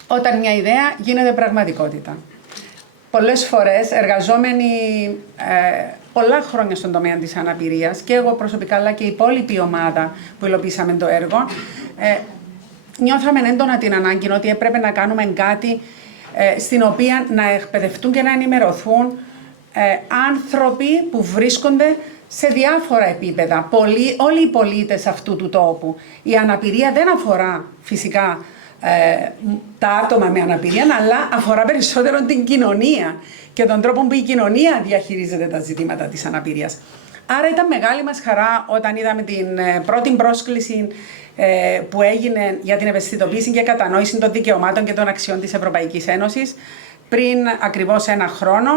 όταν μια ιδέα γίνεται πραγματικότητα. Πολλές φορές εργαζόμενοι πολλά χρόνια στον τομέα της αναπηρίας, και εγώ προσωπικά αλλά και η υπόλοιπη ομάδα που υλοποιήσαμε το έργο, νιώθαμε έντονα την ανάγκη ότι έπρεπε να κάνουμε κάτι στην οποία να εκπαιδευτούν και να ενημερωθούν άνθρωποι που βρίσκονται σε διάφορα επίπεδα, όλοι οι πολίτες αυτού του τόπου. Η αναπηρία δεν αφορά φυσικά τα άτομα με αναπηρία, αλλά αφορά περισσότερο την κοινωνία και τον τρόπο που η κοινωνία διαχειρίζεται τα ζητήματα της αναπηρίας. Άρα ήταν μεγάλη μας χαρά όταν είδαμε την πρώτη πρόσκληση που έγινε για την ευαισθητοποίηση και κατανόηση των δικαιωμάτων και των αξιών της Ευρωπαϊκής Ένωσης πριν ακριβώς ένα χρόνο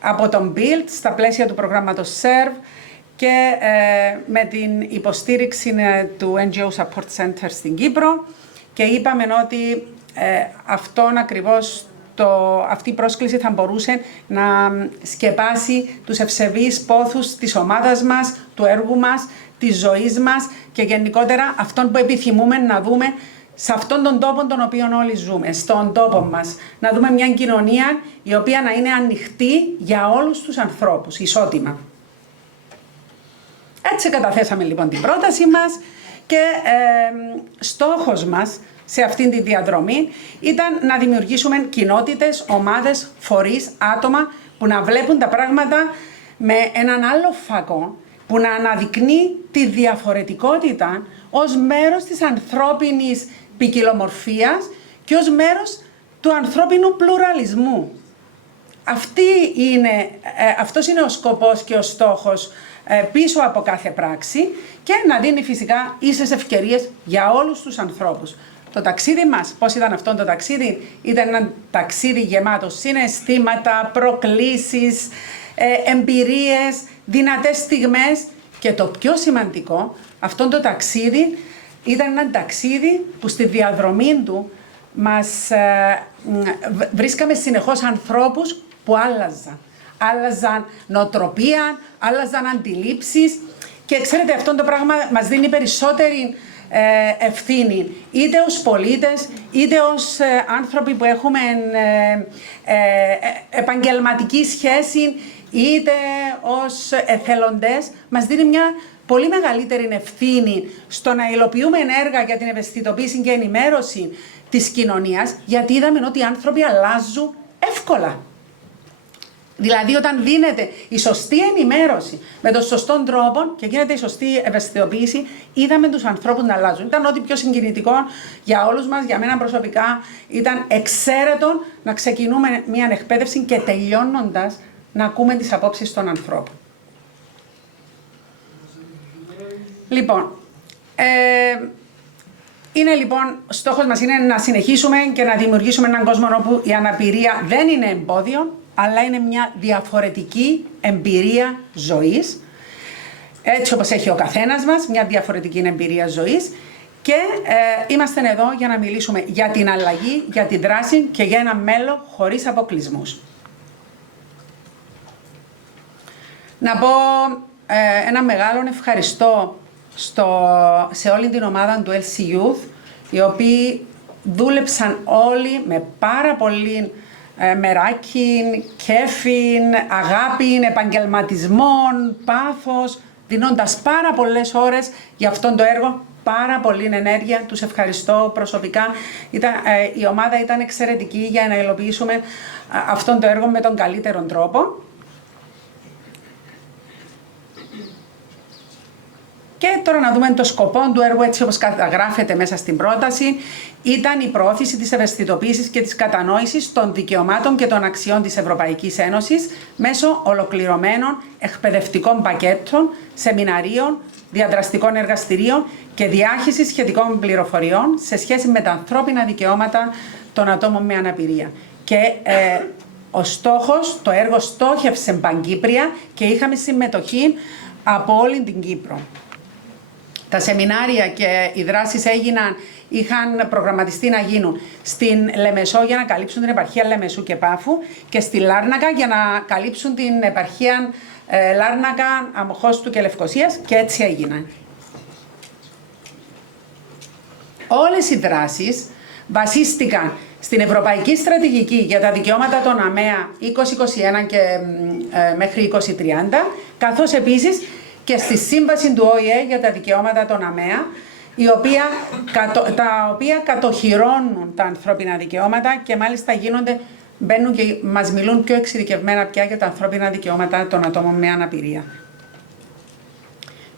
από τον BILD στα πλαίσια του προγράμματος SERV και με την υποστήριξη του NGO Support Center στην Κύπρο, και είπαμε ότι αυτή η πρόσκληση θα μπορούσε να σκεπάσει τους ευσεβείς πόθους της ομάδας μας, του έργου μας, της ζωής μας και γενικότερα αυτόν που επιθυμούμε να δούμε σε αυτόν τον τόπο τον οποίο όλοι ζούμε, στον τόπο μας. Να δούμε μια κοινωνία η οποία να είναι ανοιχτή για όλους τους ανθρώπους, ισότιμα. Έτσι καταθέσαμε λοιπόν την πρόταση μας και στόχος μας σε αυτήν τη διαδρομή ήταν να δημιουργήσουμε κοινότητες, ομάδες, φορείς, άτομα που να βλέπουν τα πράγματα με έναν άλλο φακό, που να αναδεικνύει τη διαφορετικότητα ως μέρος της ανθρώπινης ποικιλομορφίας και ως μέρος του ανθρώπινου πλουραλισμού. Αυτός είναι ο σκοπός και ο στόχος πίσω από κάθε πράξη, και να δίνει φυσικά ίσες ευκαιρίες για όλους τους ανθρώπους. Το ταξίδι μας, πώς ήταν αυτό το ταξίδι? Ήταν ένα ταξίδι γεμάτο συναισθήματα, προκλήσεις, εμπειρίες, δυνατές στιγμές, και το πιο σημαντικό, αυτό το ταξίδι ήταν ένα ταξίδι που στη διαδρομή του βρίσκαμε συνεχώς ανθρώπους που άλλαζαν νοοτροπία, άλλαζαν αντιλήψεις, και ξέρετε αυτό το πράγμα μας δίνει περισσότερη ευθύνη, είτε ως πολίτες, είτε ως άνθρωποι που έχουμε επαγγελματική σχέση, είτε ως εθελοντές. Μας δίνει μια πολύ μεγαλύτερη ευθύνη στο να υλοποιούμε έργα για την ευαισθητοποίηση και ενημέρωση της κοινωνίας, γιατί είδαμε ότι οι άνθρωποι αλλάζουν εύκολα. Δηλαδή, όταν δίνεται η σωστή ενημέρωση με τον σωστό τρόπο και γίνεται η σωστή ευαισθητοποίηση, είδαμε τους ανθρώπους να αλλάζουν. Ήταν ό,τι πιο συγκινητικό για όλους μας, για μένα προσωπικά. Ήταν εξαίρετο να ξεκινούμε μια εκπαίδευση και τελειώνοντας να ακούμε τις απόψεις των ανθρώπων. Λοιπόν, στόχος μας είναι να συνεχίσουμε και να δημιουργήσουμε έναν κόσμο όπου η αναπηρία δεν είναι εμπόδιο, αλλά είναι μια διαφορετική εμπειρία ζωής, έτσι όπως έχει ο καθένας μας, μια διαφορετική εμπειρία ζωής, και είμαστε εδώ για να μιλήσουμε για την αλλαγή, για την δράση και για ένα μέλλον χωρίς αποκλεισμούς. Να πω ένα μεγάλο ευχαριστώ σε όλη την ομάδα του LC Youth, οι οποίοι δούλεψαν όλοι με πάρα πολύ μεράκι, κέφι, αγάπη, επαγγελματισμόν, πάθος, δίνοντας πάρα πολλές ώρες για αυτόν το έργο, πάρα πολύ ενέργεια. Τους ευχαριστώ προσωπικά. Η ομάδα ήταν εξαιρετική για να υλοποιήσουμε αυτόν το έργο με τον καλύτερο τρόπο. Και τώρα να δούμε το σκοπό του έργου, έτσι όπως καταγράφεται μέσα στην πρόταση. Ήταν η προώθηση της ευαισθητοποίησης και της κατανόησης των δικαιωμάτων και των αξιών της Ευρωπαϊκής Ένωσης μέσω ολοκληρωμένων εκπαιδευτικών πακέτων, σεμιναρίων, διαδραστικών εργαστηρίων και διάχυσης σχετικών πληροφοριών σε σχέση με τα ανθρώπινα δικαιώματα των ατόμων με αναπηρία. Και ο στόχος, το έργο στόχευσε παγκύπρια και είχαμε συμμετοχή από όλη την Κύπρο. Τα σεμινάρια και οι δράσεις είχαν προγραμματιστεί να γίνουν στην Λεμεσό για να καλύψουν την επαρχία Λεμεσού και Πάφου και στη Λάρνακα για να καλύψουν την επαρχία Λάρνακα, Αμοχώστου και Λευκωσίας, και έτσι έγιναν. Όλες οι δράσεις βασίστηκαν στην Ευρωπαϊκή Στρατηγική για τα Δικαιώματα των ΑΜΕΑ 2021 και μέχρι 2030, καθώς επίσης και στη Σύμβαση του ΟΗΕ για τα Δικαιώματα των ΑΜΕΑ, τα οποία κατοχυρώνουν τα ανθρώπινα δικαιώματα και μάλιστα μπαίνουν και μας μιλούν πιο εξειδικευμένα πια για τα ανθρώπινα δικαιώματα των ατόμων με αναπηρία.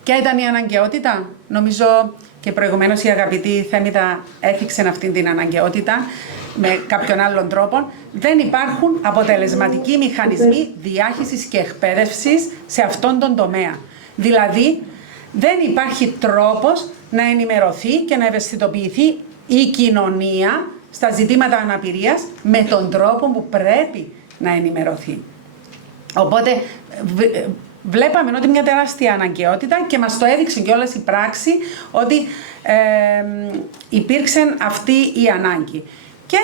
Ποια ήταν η αναγκαιότητα? Νομίζω και προηγουμένως η αγαπητή Θέμητα έθιξε αυτήν την αναγκαιότητα με κάποιον άλλον τρόπο. Δεν υπάρχουν αποτελεσματικοί μηχανισμοί διάχυσης και εκπαίδευσης σε αυτόν τον τομέα. Δηλαδή, δεν υπάρχει τρόπος να ενημερωθεί και να ευαισθητοποιηθεί η κοινωνία στα ζητήματα αναπηρίας με τον τρόπο που πρέπει να ενημερωθεί. Οπότε βλέπαμε ότι μια τεράστια αναγκαιότητα και μας το έδειξε κιόλας η πράξη ότι υπήρξε αυτή η ανάγκη. Και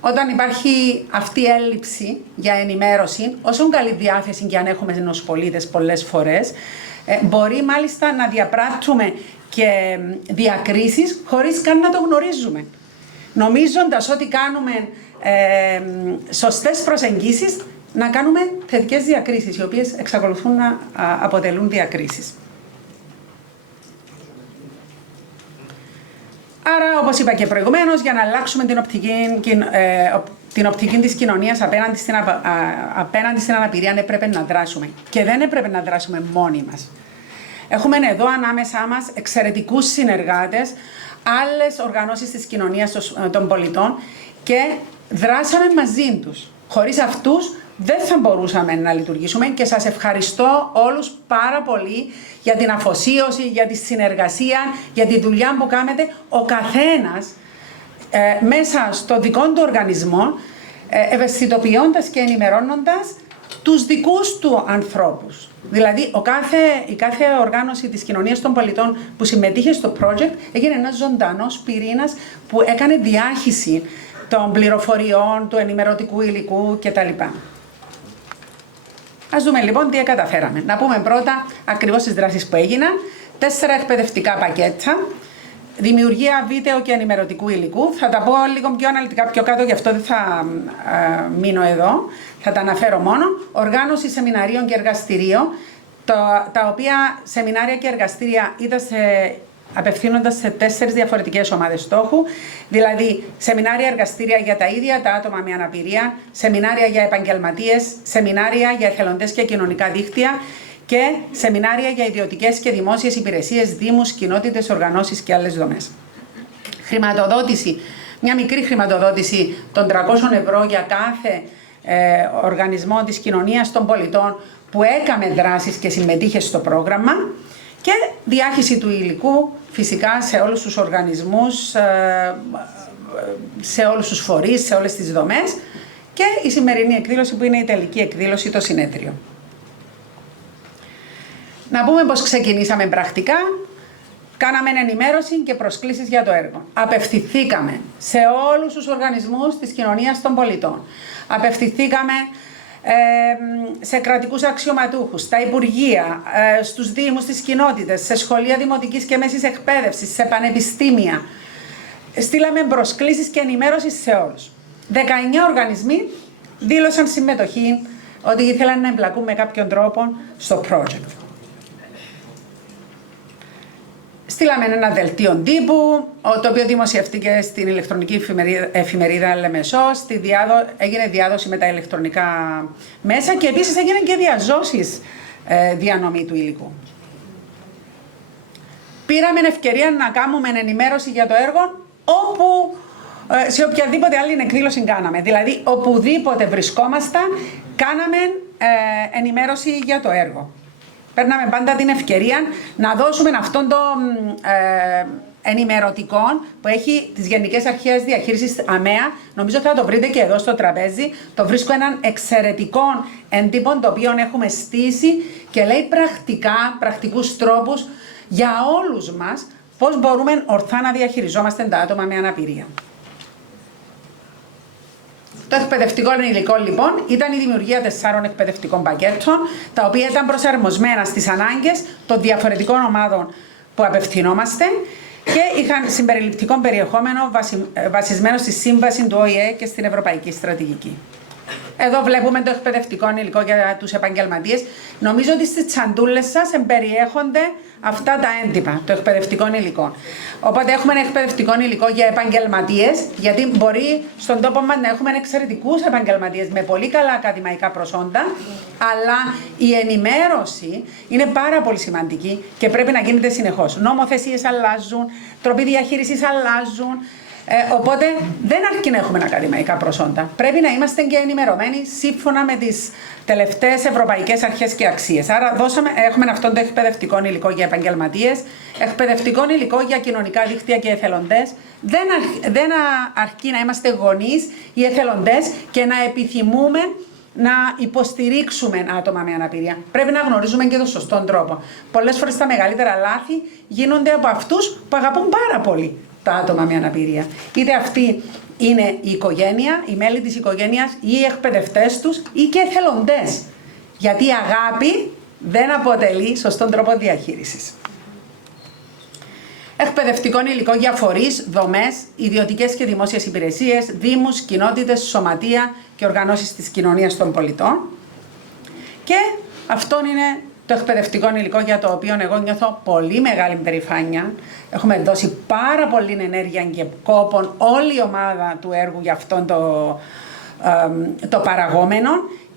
όταν υπάρχει αυτή η έλλειψη για ενημέρωση, όσο καλή διάθεση και αν έχουμε ως πολίτες πολλές φορές, μπορεί μάλιστα να διαπράττουμε και διακρίσεις χωρίς καν να το γνωρίζουμε. Νομίζοντας ότι κάνουμε σωστές προσεγγίσεις, να κάνουμε θετικές διακρίσεις, οι οποίες εξακολουθούν να αποτελούν διακρίσεις. Άρα, όπως είπα και προηγουμένως, για να αλλάξουμε την οπτική της κοινωνίας απέναντι στην αναπηρία, έπρεπε να δράσουμε. Και δεν έπρεπε να δράσουμε μόνοι μας. Έχουμε εδώ ανάμεσά μας εξαιρετικούς συνεργάτες, άλλες οργανώσεις της κοινωνίας των πολιτών και δράσαμε μαζί τους. Χωρίς αυτούς δεν θα μπορούσαμε να λειτουργήσουμε και σας ευχαριστώ όλους πάρα πολύ για την αφοσίωση, για τη συνεργασία, για τη δουλειά που κάνετε ο καθένας μέσα στο δικό του οργανισμό, ευαισθητοποιώντας και ενημερώνοντας τους δικούς του ανθρώπους. Δηλαδή, η κάθε οργάνωση της κοινωνίας των πολιτών που συμμετείχε στο project έγινε ένας ζωντανός πυρήνας που έκανε διάχυση των πληροφοριών, του ενημερωτικού υλικού κτλ. Ας δούμε λοιπόν τι καταφέραμε. Να πούμε πρώτα ακριβώς τις δράσεις που έγιναν. 4 εκπαιδευτικά πακέτα, δημιουργία βίντεο και ενημερωτικού υλικού. Θα τα πω λίγο πιο αναλυτικά πιο κάτω, γι' αυτό δεν θα μείνω εδώ. Θα τα αναφέρω μόνο. Οργάνωση σεμιναρίων και εργαστηρίων, τα οποία σεμινάρια και εργαστήρια απευθύνοντας σε 4 διαφορετικές ομάδες στόχου, δηλαδή σεμινάρια εργαστήρια για τα ίδια τα άτομα με αναπηρία, σεμινάρια για επαγγελματίες, σεμινάρια για εθελοντές και κοινωνικά δίκτυα και σεμινάρια για ιδιωτικές και δημόσιες υπηρεσίες, δήμους, κοινότητες, οργανώσεις και άλλες δομές. Χρηματοδότηση, μια μικρή χρηματοδότηση των 300 ευρώ για κάθε οργανισμό της κοινωνίας των πολιτών που έκανε δράσεις και συμμετείχε στο πρόγραμμα. Και διάχυση του υλικού φυσικά σε όλους τους οργανισμούς, σε όλους τους φορείς, σε όλες τις δομές και η σημερινή εκδήλωση που είναι η τελική εκδήλωση, το συνέδριο. Να πούμε πώς ξεκινήσαμε πρακτικά. Κάναμε ενημέρωση και προσκλήσεις για το έργο. Απευθυνθήκαμε σε όλους τους οργανισμούς της κοινωνίας των πολιτών. Απευθυνθήκαμε σε κρατικούς αξιωματούχους, στα υπουργεία, στους δήμους, στις κοινότητες, σε σχολεία δημοτικής και μέσης εκπαίδευσης, σε πανεπιστήμια. Στείλαμε προσκλήσεις και ενημέρωση σε όλους. 19 οργανισμοί δήλωσαν συμμετοχή, ότι ήθελαν να εμπλακούν με κάποιον τρόπο στο project. Στείλαμε ένα δελτίο τύπου, το οποίο δημοσιεύτηκε στην ηλεκτρονική εφημερίδα Λεμεσό, έγινε διάδοση με τα ηλεκτρονικά μέσα και επίσης έγινε και διαζώσεις διανομή του υλικού. Πήραμε ευκαιρία να κάνουμε ενημέρωση για το έργο σε οποιαδήποτε άλλη εκδήλωση κάναμε. Δηλαδή, οπουδήποτε βρισκόμασταν, κάναμε ενημέρωση για το έργο. Παίρναμε πάντα την ευκαιρία να δώσουμε αυτόν ενημερωτικών που έχει τις Γενικές Αρχές Διαχείρισης ΑΜΕΑ. Νομίζω θα το βρείτε και εδώ στο τραπέζι. Το βρίσκω έναν εξαιρετικό έντυπο, το οποίο έχουμε στήσει και λέει πρακτικούς τρόπους για όλους μας πώς μπορούμε ορθά να διαχειριζόμαστε τα άτομα με αναπηρία. Το εκπαιδευτικό υλικό, λοιπόν, ήταν η δημιουργία 4 εκπαιδευτικών πακέτων, τα οποία ήταν προσαρμοσμένα στις ανάγκες των διαφορετικών ομάδων που απευθυνόμαστε και είχαν συμπεριληπτικό περιεχόμενο βασισμένο στη σύμβαση του ΟΗΕ και στην Ευρωπαϊκή Στρατηγική. Εδώ βλέπουμε το εκπαιδευτικό υλικό για τους επαγγελματίες. Νομίζω ότι στις τσαντούλες σας εμπεριέχονται αυτά τα έντυπα, το εκπαιδευτικό υλικό. Οπότε έχουμε ένα εκπαιδευτικό υλικό για επαγγελματίες, γιατί μπορεί στον τόπο μας να έχουμε εξαιρετικούς επαγγελματίες με πολύ καλά ακαδημαϊκά προσόντα, αλλά η ενημέρωση είναι πάρα πολύ σημαντική και πρέπει να γίνεται συνεχώς. Νομοθεσίες αλλάζουν, τρόποι διαχείρισης αλλάζουν. Οπότε δεν αρκεί να έχουμε ακαδημαϊκά προσόντα. Πρέπει να είμαστε και ενημερωμένοι σύμφωνα με τις τελευταίες ευρωπαϊκές αρχές και αξίες. Άρα έχουμε αυτό το εκπαιδευτικό υλικό για επαγγελματίες, εκπαιδευτικό υλικό για κοινωνικά δίκτυα και εθελοντές. Δεν αρκεί να είμαστε γονείς ή εθελοντές και να επιθυμούμε να υποστηρίξουμε άτομα με αναπηρία. Πρέπει να γνωρίζουμε και τον σωστό τρόπο. Πολλές φορές τα μεγαλύτερα λάθη γίνονται από αυτούς που αγαπούν πάρα πολύ τα άτομα με αναπηρία. Είτε αυτοί είναι η οικογένεια, οι μέλη της οικογένειας ή οι εκπαιδευτές τους ή και εθελοντές. Γιατί η αγάπη δεν αποτελεί σωστόν τρόπο διαχείρισης. Εκπαιδευτικό υλικό για φορείς, δομές, ιδιωτικές και δημόσιες υπηρεσίες, δήμους, κοινότητες, σωματεία και οργανώσεις της κοινωνίας των πολιτών. Και αυτό είναι το εκπαιδευτικό υλικό για το οποίο εγώ νιώθω πολύ μεγάλη περηφάνεια. Έχουμε δώσει πάρα πολύ ενέργεια και κόπον όλη η ομάδα του έργου για αυτόν το παραγόμενο.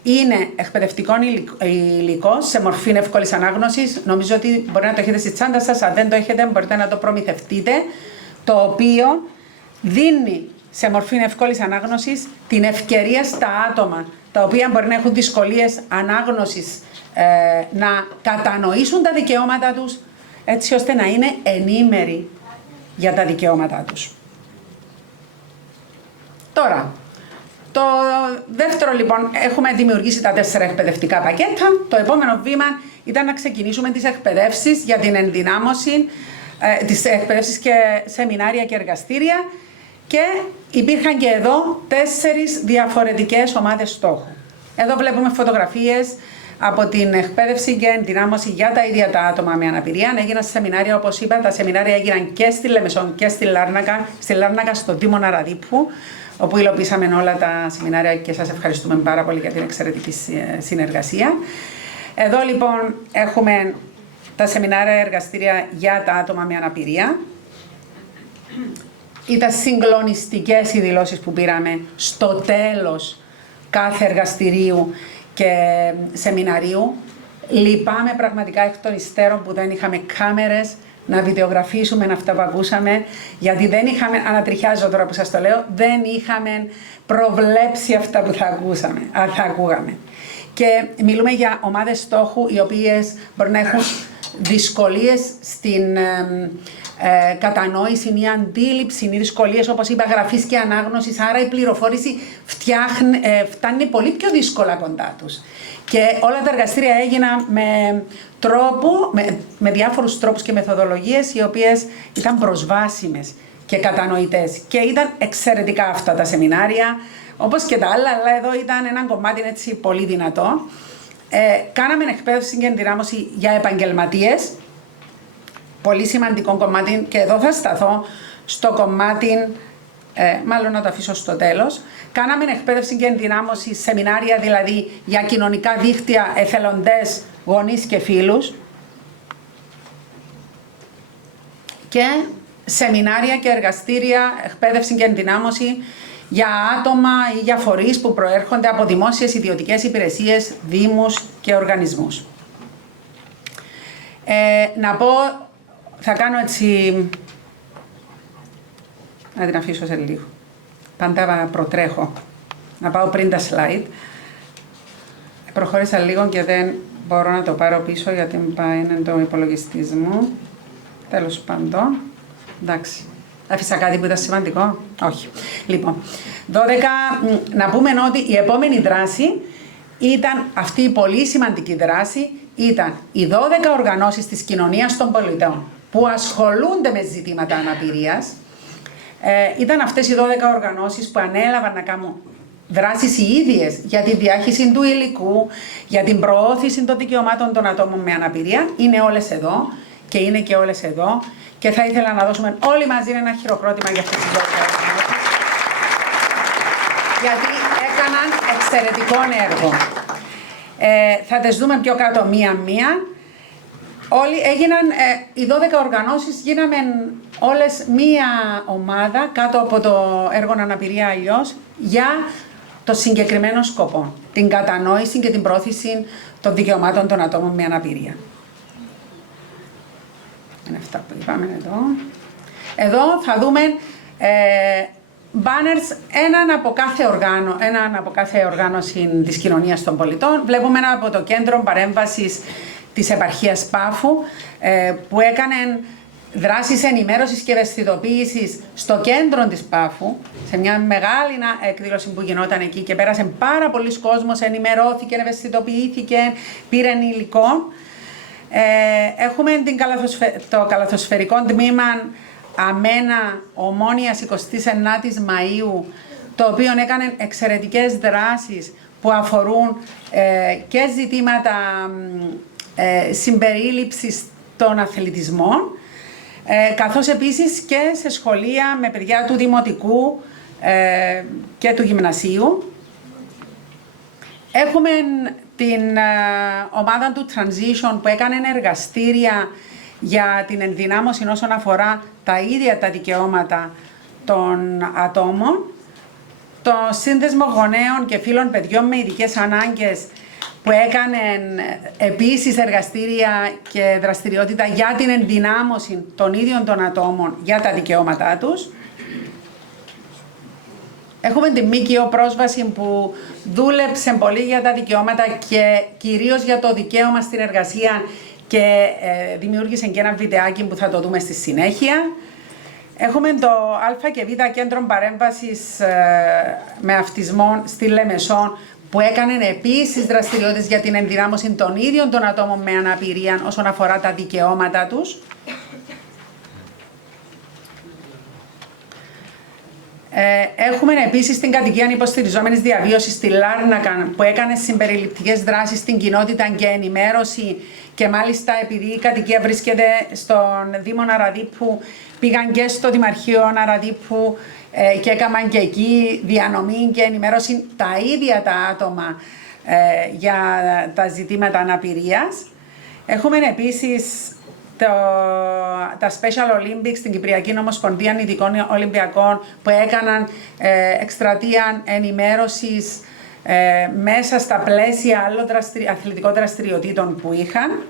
Είναι εκπαιδευτικό υλικό σε μορφή εύκολης ανάγνωσης. Νομίζω ότι μπορεί να το έχετε στη τσάντα σας. Αν δεν το έχετε, μπορείτε να το προμηθευτείτε. Το οποίο δίνει σε μορφή εύκολης ανάγνωσης την ευκαιρία στα άτομα τα οποία μπορεί να έχουν δυσκολίες ανάγνωσης να κατανοήσουν τα δικαιώματα τους, έτσι ώστε να είναι ενήμεροι για τα δικαιώματά τους. Τώρα, το δεύτερο, λοιπόν, έχουμε δημιουργήσει τα 4 εκπαιδευτικά πακέτα. Το επόμενο βήμα ήταν να ξεκινήσουμε τις εκπαιδεύσεις για την ενδυνάμωση, τις εκπαιδεύσεις και σεμινάρια και εργαστήρια, και υπήρχαν και εδώ 4 διαφορετικές ομάδες στόχου. Εδώ βλέπουμε φωτογραφίες από την εκπαίδευση και ενδυνάμωση για τα ίδια τα άτομα με αναπηρία. Έγιναν σεμινάρια, όπως είπα, τα σεμινάρια έγιναν και στη Λεμεσόν και στη Λάρνακα, στο Δήμο Αραδίππου, όπου υλοποιήσαμε όλα τα σεμινάρια και σας ευχαριστούμε πάρα πολύ για την εξαιρετική συνεργασία. Εδώ λοιπόν έχουμε τα σεμινάρια εργαστήρια για τα άτομα με αναπηρία. Ήταν συγκλονιστικές οι δηλώσεις που πήραμε στο τέλος κάθε εργαστηρίου και σεμιναρίου. Λυπάμαι πραγματικά εκ των υστέρων που δεν είχαμε κάμερες να βιντεογραφήσουμε αυτά που ακούσαμε, γιατί δεν είχαμε, ανατριχιάζω τώρα που σας το λέω, δεν είχαμε προβλέψει αυτά που θα ακούγαμε. Και μιλούμε για ομάδες στόχου οι οποίες μπορεί να έχουν δυσκολίες στην κατανόηση ή αντίληψη ή δυσκολίες, όπως είπα, γραφής και ανάγνωσης, άρα η πληροφόρηση φτάνει πολύ πιο δύσκολα κοντά τους. Και όλα τα εργαστήρια έγιναν με διάφορους τρόπους και μεθοδολογίες οι οποίες ήταν προσβάσιμες και κατανοητές. Και ήταν εξαιρετικά αυτά τα σεμινάρια, όπως και τα άλλα, αλλά εδώ ήταν ένα κομμάτι έτσι πολύ δυνατό. Κάναμε εκπαίδευση και ενδυνάμωση για επαγγελματίες, πολύ σημαντικό κομμάτι, και εδώ θα σταθώ στο κομμάτι, μάλλον να το αφήσω στο τέλος. Κάναμε εκπαίδευση και ενδυνάμωση, σεμινάρια δηλαδή για κοινωνικά δίκτυα, εθελοντές, γονείς και φίλους, και σεμινάρια και εργαστήρια, εκπαίδευση και ενδυνάμωση για άτομα ή για φορείς που προέρχονται από δημόσιες ιδιωτικές υπηρεσίες, δήμους και οργανισμούς. Να πω, θα κάνω έτσι, να την αφήσω σε λίγο, πάντα προτρέχω, να πάω πριν τα slide. Προχώρησα λίγο και δεν μπορώ να το πάρω πίσω γιατί πάει είναι το υπολογιστής μου, τέλος πάντων. Εντάξει. Άφησα κάτι που ήταν σημαντικό. Όχι. Λοιπόν, 12, να πούμε ότι η επόμενη δράση ήταν αυτή η πολύ σημαντική δράση, ήταν οι 12 οργανώσεις της κοινωνίας των πολιτών που ασχολούνται με ζητήματα αναπηρίας. Ήταν αυτές οι 12 οργανώσεις που ανέλαβαν να κάνουν δράσεις οι ίδιες για τη διάχυση του υλικού, για την προώθηση των δικαιωμάτων των ατόμων με αναπηρία. Είναι όλες εδώ και είναι και όλες εδώ και θα ήθελα να δώσουμε όλοι μαζί ένα χειροκρότημα για αυτές τις 12 οργανώσεις, γιατί έκαναν εξαιρετικό έργο. Θα τις δούμε πιο κάτω μία-μία. Όλοι έγιναν, οι 12 οργανώσεις γίναμε όλες μία ομάδα κάτω από το έργο Αναπηρία Αλλιώς για το συγκεκριμένο σκοπό, την κατανόηση και την πρόθεση των δικαιωμάτων των ατόμων με αναπηρία. Είναι αυτά που είπαμε εδώ. Εδώ θα δούμε banners, έναν από κάθε οργάνωση της κοινωνίας των πολιτών. Βλέπουμε ένα από το κέντρο παρέμβασης της επαρχίας Πάφου που έκανε δράσεις ενημέρωσης και ευαισθητοποίησης στο κέντρο της Πάφου, σε μια μεγάλη εκδήλωση που γινόταν εκεί και πέρασε πάρα πολλοί κόσμος, ενημερώθηκε, ευαισθητοποιήθηκε, πήρε υλικό. Έχουμε το καλαθοσφαιρικό τμήμα Αμένα Ομόνιας 29ης Μαΐου, το οποίο έκανε εξαιρετικές δράσεις που αφορούν και ζητήματα συμπερίληψης των αθλητισμών, καθώς επίσης και σε σχολεία με παιδιά του δημοτικού και του γυμνασίου. Έχουμε την ομάδα του Transition που έκανε εργαστήρια για την ενδυνάμωση όσον αφορά τα ίδια τα δικαιώματα των ατόμων. Το Σύνδεσμο Γονέων και Φίλων Παιδιών με Ειδικές Ανάγκες που έκανε επίσης εργαστήρια και δραστηριότητα για την ενδυνάμωση των ίδιων των ατόμων για τα δικαιώματά τους. Έχουμε την ΜΚΟ Πρόσβαση που δούλεψε πολύ για τα δικαιώματα και κυρίως για το δικαίωμα στην εργασία και δημιούργησε και ένα βιντεάκι που θα το δούμε στη συνέχεια. Έχουμε το Α και Β Κέντρο Παρέμβασης με Αυτισμό στη Λεμεσόν που έκανε επίσης δραστηριότητες για την ενδυνάμωση των ίδιων των ατόμων με αναπηρία όσον αφορά τα δικαιώματα τους. Έχουμε επίσης την κατοικία υποστηριζόμενης διαβίωσης στη Λάρνακα που έκανε συμπεριληπτικές δράσεις στην κοινότητα και ενημέρωση και μάλιστα επειδή η κατοικία βρίσκεται στον Δήμο Αραδίππου πήγαν και στο Δημαρχείο Αραδίππου και έκαναν και εκεί διανομή και ενημέρωση τα ίδια τα άτομα για τα ζητήματα αναπηρίας. Έχουμε επίσης τα Special Olympics στην Κυπριακή Ομοσπονδία Ειδικών Ολυμπιακών που έκαναν εκστρατεία ενημέρωσης μέσα στα πλαίσια άλλων αθλητικών δραστηριοτήτων που είχαν.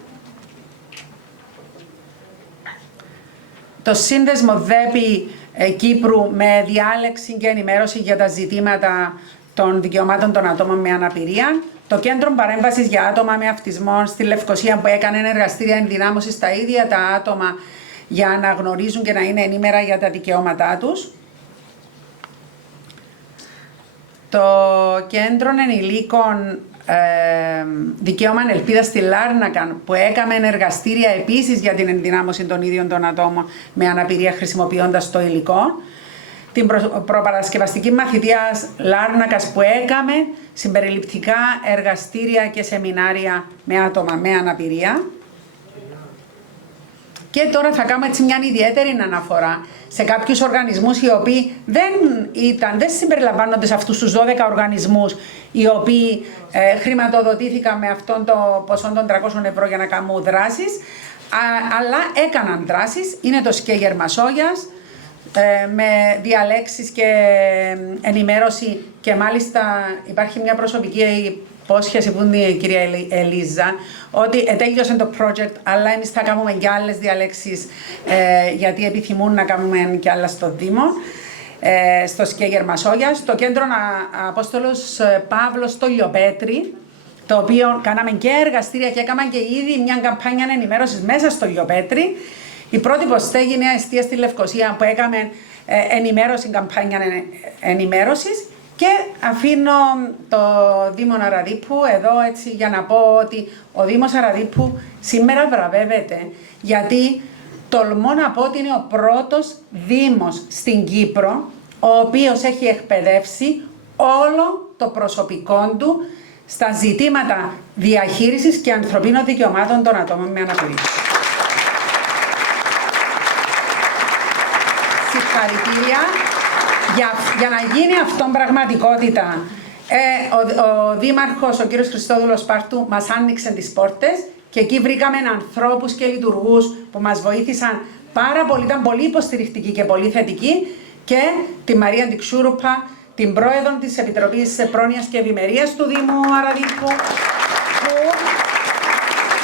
Το Σύνδεσμο ΔΕΠΗ Κύπρου με διάλεξη και ενημέρωση για τα ζητήματα των δικαιωμάτων των ατόμων με αναπηρία. Το Κέντρο Παρέμβασης για Άτομα με Αυτισμό στη Λευκοσία που έκανε εργαστήρια ενδυνάμωσης στα ίδια τα άτομα για να γνωρίζουν και να είναι ενήμερα για τα δικαιώματά τους. Το Κέντρο Ενηλίκων Δικαίωμα Ελπίδα στη Λάρνακα που έκαμε εργαστήρια επίσης για την ενδυνάμωση των ίδιων των ατόμων με αναπηρία χρησιμοποιώντας το υλικό. Την προπαρασκευαστική μαθητεία Λάρνακας που έκαμε συμπεριληπτικά εργαστήρια και σεμινάρια με άτομα με αναπηρία. Και τώρα θα κάνουμε έτσι μια ιδιαίτερη αναφορά σε κάποιους οργανισμούς οι οποίοι δεν συμπεριλαμβάνονται σε αυτούς τους 12 οργανισμούς οι οποίοι χρηματοδοτήθηκαν με αυτόν το ποσό των 300 ευρώ για να κάνουν δράσεις, αλλά έκαναν δράσεις. Είναι το ΣΚΕ Μασόγειας, με διαλέξεις και ενημέρωση και μάλιστα υπάρχει μια προσωπική υπόσχεση που είναι η κυρία Ελίζα ότι τέλειωσε το project αλλά εμείς θα κάνουμε και άλλες διαλέξεις γιατί επιθυμούν να κάνουμε και άλλα στο Δήμο, στο ΣΚΕ Μασόγειας, στο κέντρο Απόστολος Παύλος στο Λιοπέτρι, το οποίο κάναμε και εργαστήρια και έκαναμε και ήδη μια καμπάνια ενημέρωσης μέσα στο Λιοπέτρι Η πρώτη ποστέ έγινε μια εστία στη Λευκοσία που έκαμε ενημέρωση, καμπάνια ενημέρωσης, και αφήνω το Δήμο Αραδίππου εδώ έτσι για να πω ότι ο Δήμος Αραδίππου σήμερα βραβεύεται, γιατί τολμώ να πω ότι είναι ο πρώτος Δήμος στην Κύπρο ο οποίος έχει εκπαιδεύσει όλο το προσωπικό του στα ζητήματα διαχείρισης και ανθρωπίνων δικαιωμάτων των ατόμων με αναπηρία. Συγχαρητήρια για να γίνει αυτό πραγματικότητα. Ο Δήμαρχος, ο κύριος Χριστόδουλος Σπάρτου, μας άνοιξε τις πόρτες και εκεί βρήκαμε ανθρώπους και λειτουργούς που μας βοήθησαν πάρα πολύ, ήταν πολύ υποστηρικτικοί και πολύ θετικοί, και τη Μαρία Ντιξούρουπα, την πρόεδρο της Επιτροπής Πρόνοιας και Ευημερίας του Δήμου Αραδίππου, που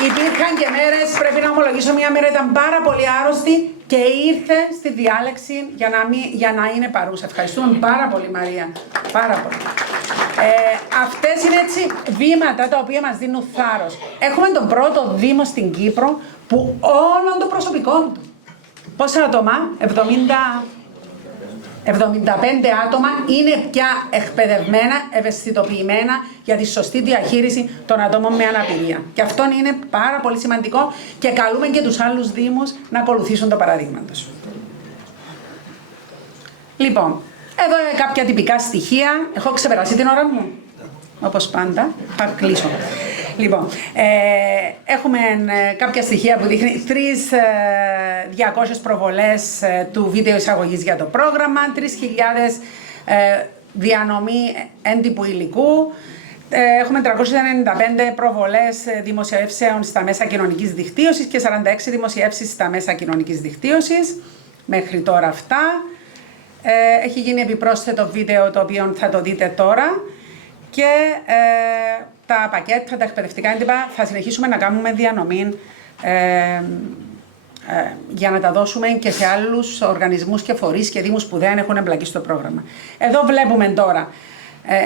υπήρχαν και μέρες, πρέπει να ομολογήσω, μια μέρα ήταν πάρα πολύ άρρωστη και ήρθε στη διάλεξη για να είναι παρούσα. Ευχαριστούμε πάρα πολύ, Μαρία. Πάρα πολύ. Αυτές είναι έτσι βήματα τα οποία μας δίνουν θάρρος. Έχουμε τον πρώτο Δήμο στην Κύπρο που όλο το προσωπικό του, πόσα άτομα, 75 άτομα είναι πια εκπαιδευμένα, ευαισθητοποιημένα για τη σωστή διαχείριση των ατόμων με αναπηρία. Και αυτό είναι πάρα πολύ σημαντικό και καλούμε και τους άλλους Δήμους να ακολουθήσουν το παραδείγμα τους. Λοιπόν, εδώ είναι κάποια τυπικά στοιχεία. Έχω ξεπεράσει την ώρα μου, όπως πάντα. Θα κλείσω. Λοιπόν, έχουμε κάποια στοιχεία που δείχνει 3.200 προβολές του βίντεο εισαγωγής για το πρόγραμμα, 3.000 διανομή έντυπου υλικού, έχουμε 395 προβολές δημοσιεύσεων στα μέσα κοινωνικής δικτύωσης και 46 δημοσιεύσεις στα μέσα κοινωνικής δικτύωσης. Μέχρι τώρα αυτά. Έχει γίνει επιπρόσθετο βίντεο το οποίο θα το δείτε τώρα. Και τα πακέτα, τα εκπαιδευτικά έντυπα θα συνεχίσουμε να κάνουμε διανομή για να τα δώσουμε και σε άλλους οργανισμούς και φορείς και δήμους που δεν έχουν εμπλακεί στο πρόγραμμα. Εδώ βλέπουμε τώρα,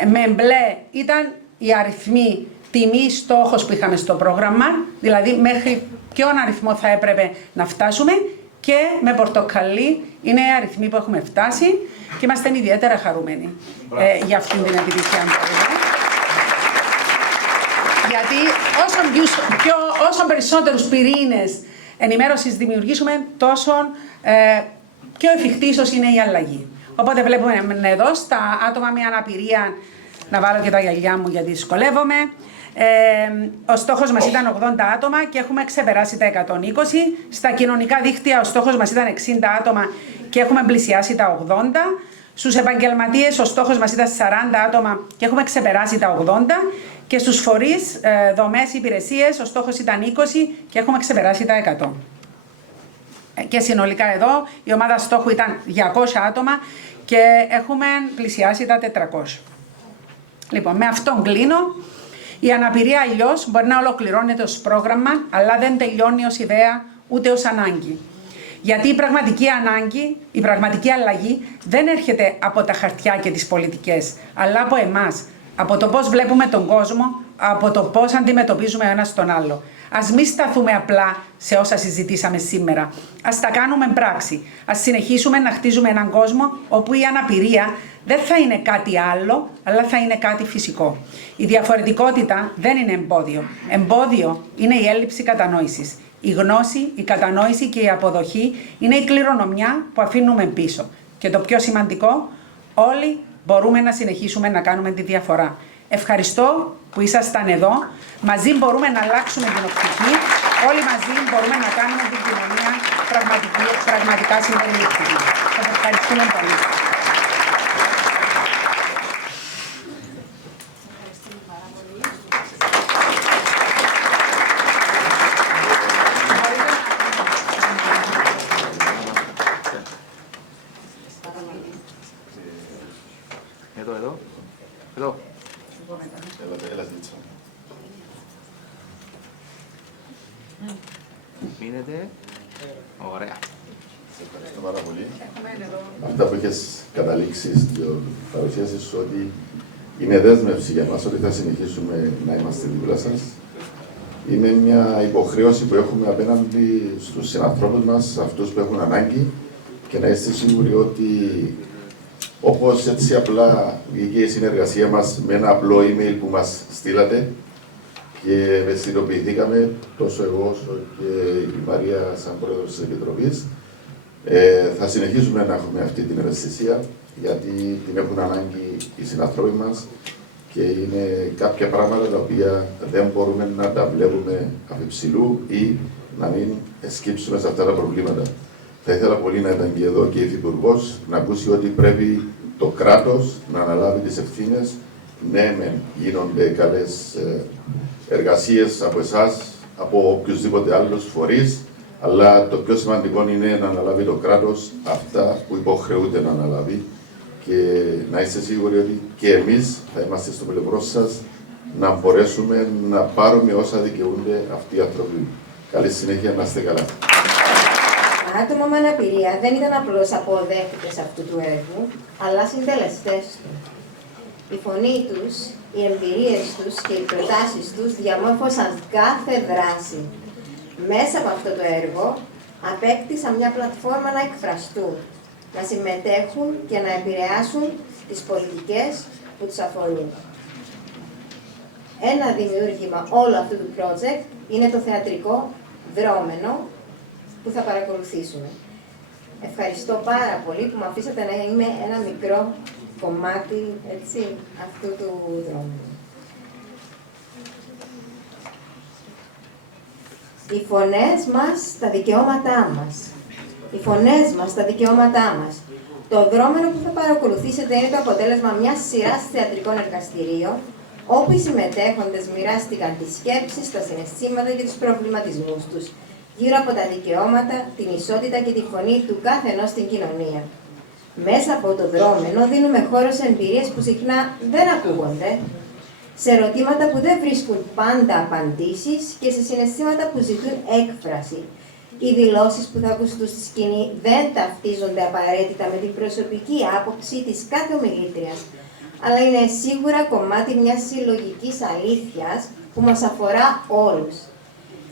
με μπλε ήταν οι αριθμοί τιμή στόχος που είχαμε στο πρόγραμμα, δηλαδή μέχρι ποιον αριθμό θα έπρεπε να φτάσουμε, και με πορτοκαλί είναι οι αριθμοί που έχουμε φτάσει και είμαστε ιδιαίτερα χαρούμενοι για αυτήν την επιτυχία. Γιατί όσο περισσότερους πυρήνες ενημέρωσης δημιουργήσουμε, τόσο πιο εφικτή ίσως είναι η αλλαγή. Οπότε βλέπουμε εδώ στα άτομα με αναπηρία, να βάλω και τα γυαλιά μου γιατί δυσκολεύομαι. Ο στόχος μας ήταν 80 άτομα και έχουμε ξεπεράσει τα 120. Στα κοινωνικά δίκτυα ο στόχος μας ήταν 60 άτομα και έχουμε πλησιάσει τα 80. Στους επαγγελματίες ο στόχος μας ήταν 40 άτομα και έχουμε ξεπεράσει τα 80. Και στους φορείς, δομές, υπηρεσίες, ο στόχος ήταν 20 και έχουμε ξεπεράσει τα 100. Και συνολικά εδώ η ομάδα στόχου ήταν 200 άτομα και έχουμε πλησιάσει τα 400. Λοιπόν, με αυτόν κλείνω. Η αναπηρία αλλιώς μπορεί να ολοκληρώνεται ως πρόγραμμα, αλλά δεν τελειώνει ως ιδέα ούτε ως ανάγκη. Γιατί η πραγματική ανάγκη, η πραγματική αλλαγή δεν έρχεται από τα χαρτιά και τις πολιτικές, αλλά από εμάς, από το πώς βλέπουμε τον κόσμο, από το πώς αντιμετωπίζουμε ο ένας τον άλλο. Ας μην σταθούμε απλά σε όσα συζητήσαμε σήμερα. Ας τα κάνουμε πράξη. Ας συνεχίσουμε να χτίζουμε έναν κόσμο όπου η αναπηρία δεν θα είναι κάτι άλλο, αλλά θα είναι κάτι φυσικό. Η διαφορετικότητα δεν είναι εμπόδιο. Εμπόδιο είναι η έλλειψη κατανόησης. Η γνώση, η κατανόηση και η αποδοχή είναι η κληρονομιά που αφήνουμε πίσω. Και το πιο σημαντικό, όλοι μπορούμε να συνεχίσουμε να κάνουμε τη διαφορά. Ευχαριστώ που ήσασταν εδώ. Μαζί μπορούμε να αλλάξουμε την οπτική. Όλοι μαζί μπορούμε να κάνουμε την κοινωνία πραγματικά συμπεριληπτική. Σας ευχαριστούμε πολύ. Εδώ. Μείνετε. Ωραία. Σε ευχαριστώ πάρα πολύ. Αυτά που έχεις καταλήξει στην παρουσίαση σου, ότι είναι δέσμευση για μας ότι θα συνεχίσουμε να είμαστε δίπλα σας Είναι μια υποχρέωση που έχουμε απέναντι στους συνανθρώπους μας, αυτούς που έχουν ανάγκη, και να είστε σίγουροι ότι όπως έτσι απλά βγήκε η συνεργασία μας με ένα απλό email που μας στείλατε και ευαισθητοποιηθήκαμε, τόσο εγώ όσο και η Μαρία σαν πρόεδρος της Επιτροπής, θα συνεχίσουμε να έχουμε αυτή την ευαισθησία, γιατί την έχουν ανάγκη οι συνανθρώποι μας και είναι κάποια πράγματα τα οποία δεν μπορούμε να τα βλέπουμε αφιψηλού ή να μην σκύψουμε σε αυτά τα προβλήματα. Θα ήθελα πολύ να ήταν και εδώ και η Υφυπουργός να ακούσει ότι πρέπει το κράτος να αναλάβει τις ευθύνες. Ναι, μεν γίνονται καλές εργασίες από εσάς, από οποιουσδήποτε άλλους φορείς, αλλά το πιο σημαντικό είναι να αναλάβει το κράτος αυτά που υποχρεούται να αναλάβει και να είστε σίγουροι ότι και εμείς θα είμαστε στο πλευρό σας να μπορέσουμε να πάρουμε όσα δικαιούνται αυτοί οι άνθρωποι. Καλή συνέχεια, να είστε καλά. Άτομα με αναπηρία δεν ήταν απλώς αποδέχτες αυτού του έργου, αλλά συντελεστές του. Η φωνή τους, οι εμπειρίες τους και οι προτάσεις τους διαμόρφωσαν κάθε δράση. Μέσα από αυτό το έργο απέκτησαν μια πλατφόρμα να εκφραστούν, να συμμετέχουν και να επηρεάσουν τις πολιτικές που τους αφορούν. Ένα δημιούργημα όλου αυτού του project είναι το θεατρικό Δρόμενο που θα παρακολουθήσουμε. Ευχαριστώ πάρα πολύ που με αφήσατε να είμαι ένα μικρό κομμάτι αυτού του δρόμου. Οι φωνές μας στα δικαιώματά μας. Οι φωνές μας στα δικαιώματά μας. Το δρόμενο που θα παρακολουθήσετε είναι το αποτέλεσμα μιας σειράς θεατρικών εργαστηρίων, όπου οι συμμετέχοντες μοιράστηκαν τις σκέψεις, τα συναισθήματα και τους προβληματισμούς τους, γύρω από τα δικαιώματα, την ισότητα και τη φωνή του κάθε ενός στην κοινωνία. Μέσα από το δρόμενο δίνουμε χώρο σε εμπειρίες που συχνά δεν ακούγονται, σε ερωτήματα που δεν βρίσκουν πάντα απαντήσεις και σε συναισθήματα που ζητούν έκφραση. Οι δηλώσεις που θα ακουστούν στη σκηνή δεν ταυτίζονται απαραίτητα με την προσωπική άποψη της κάθε ομιλήτριας, αλλά είναι σίγουρα κομμάτι μιας συλλογικής αλήθειας που μας αφορά όλους.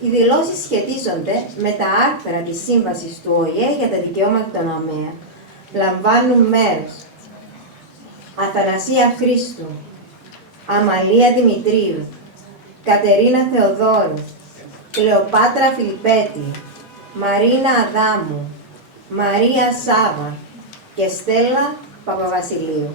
Οι δηλώσεις σχετίζονται με τα άρθρα της Σύμβασης του ΟΗΕ για τα δικαιώματα των ΑΜΕΑ. Λαμβάνουν μέρος Αθανασία Χρήστου, Αμαλία Δημητρίου, Κατερίνα Θεοδόρου, Κλεοπάτρα Φιλιππέτη, Μαρίνα Αδάμου, Μαρία Σάβα και Στέλλα Παπαβασιλείου.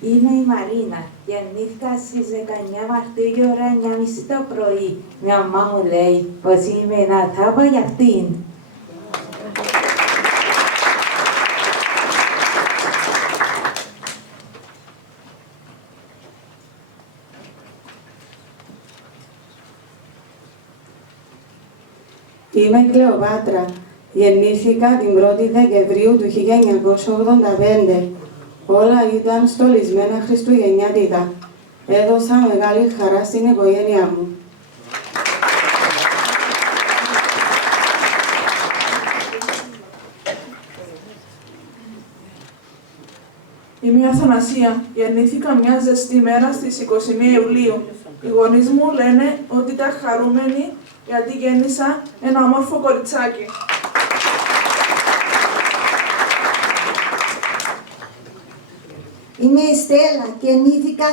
Είμαι η Μαρίνα. Γεννήθηκα στις 19 Μαρτίου, ώρα 9.30 το πρωί. Μια μαμά μου λέει πως είμαι ένα θαύμα για αυτήν. Είμαι η Κλεοπάτρα. Γεννήθηκα την 1η Δεκεμβρίου του 1985. Όλα ήταν στολισμένα χριστουγεννιάτικα. Έδωσα μεγάλη χαρά στην οικογένειά μου. Είμαι η Αθανασία. Γεννήθηκα μια ζεστή μέρα στις 21 Ιουλίου. Οι γονείς μου λένε ότι ήταν χαρούμενοι γιατί γέννησα ένα όμορφο κοριτσάκι. Είμαι η Στέλλα. Γεννήθηκα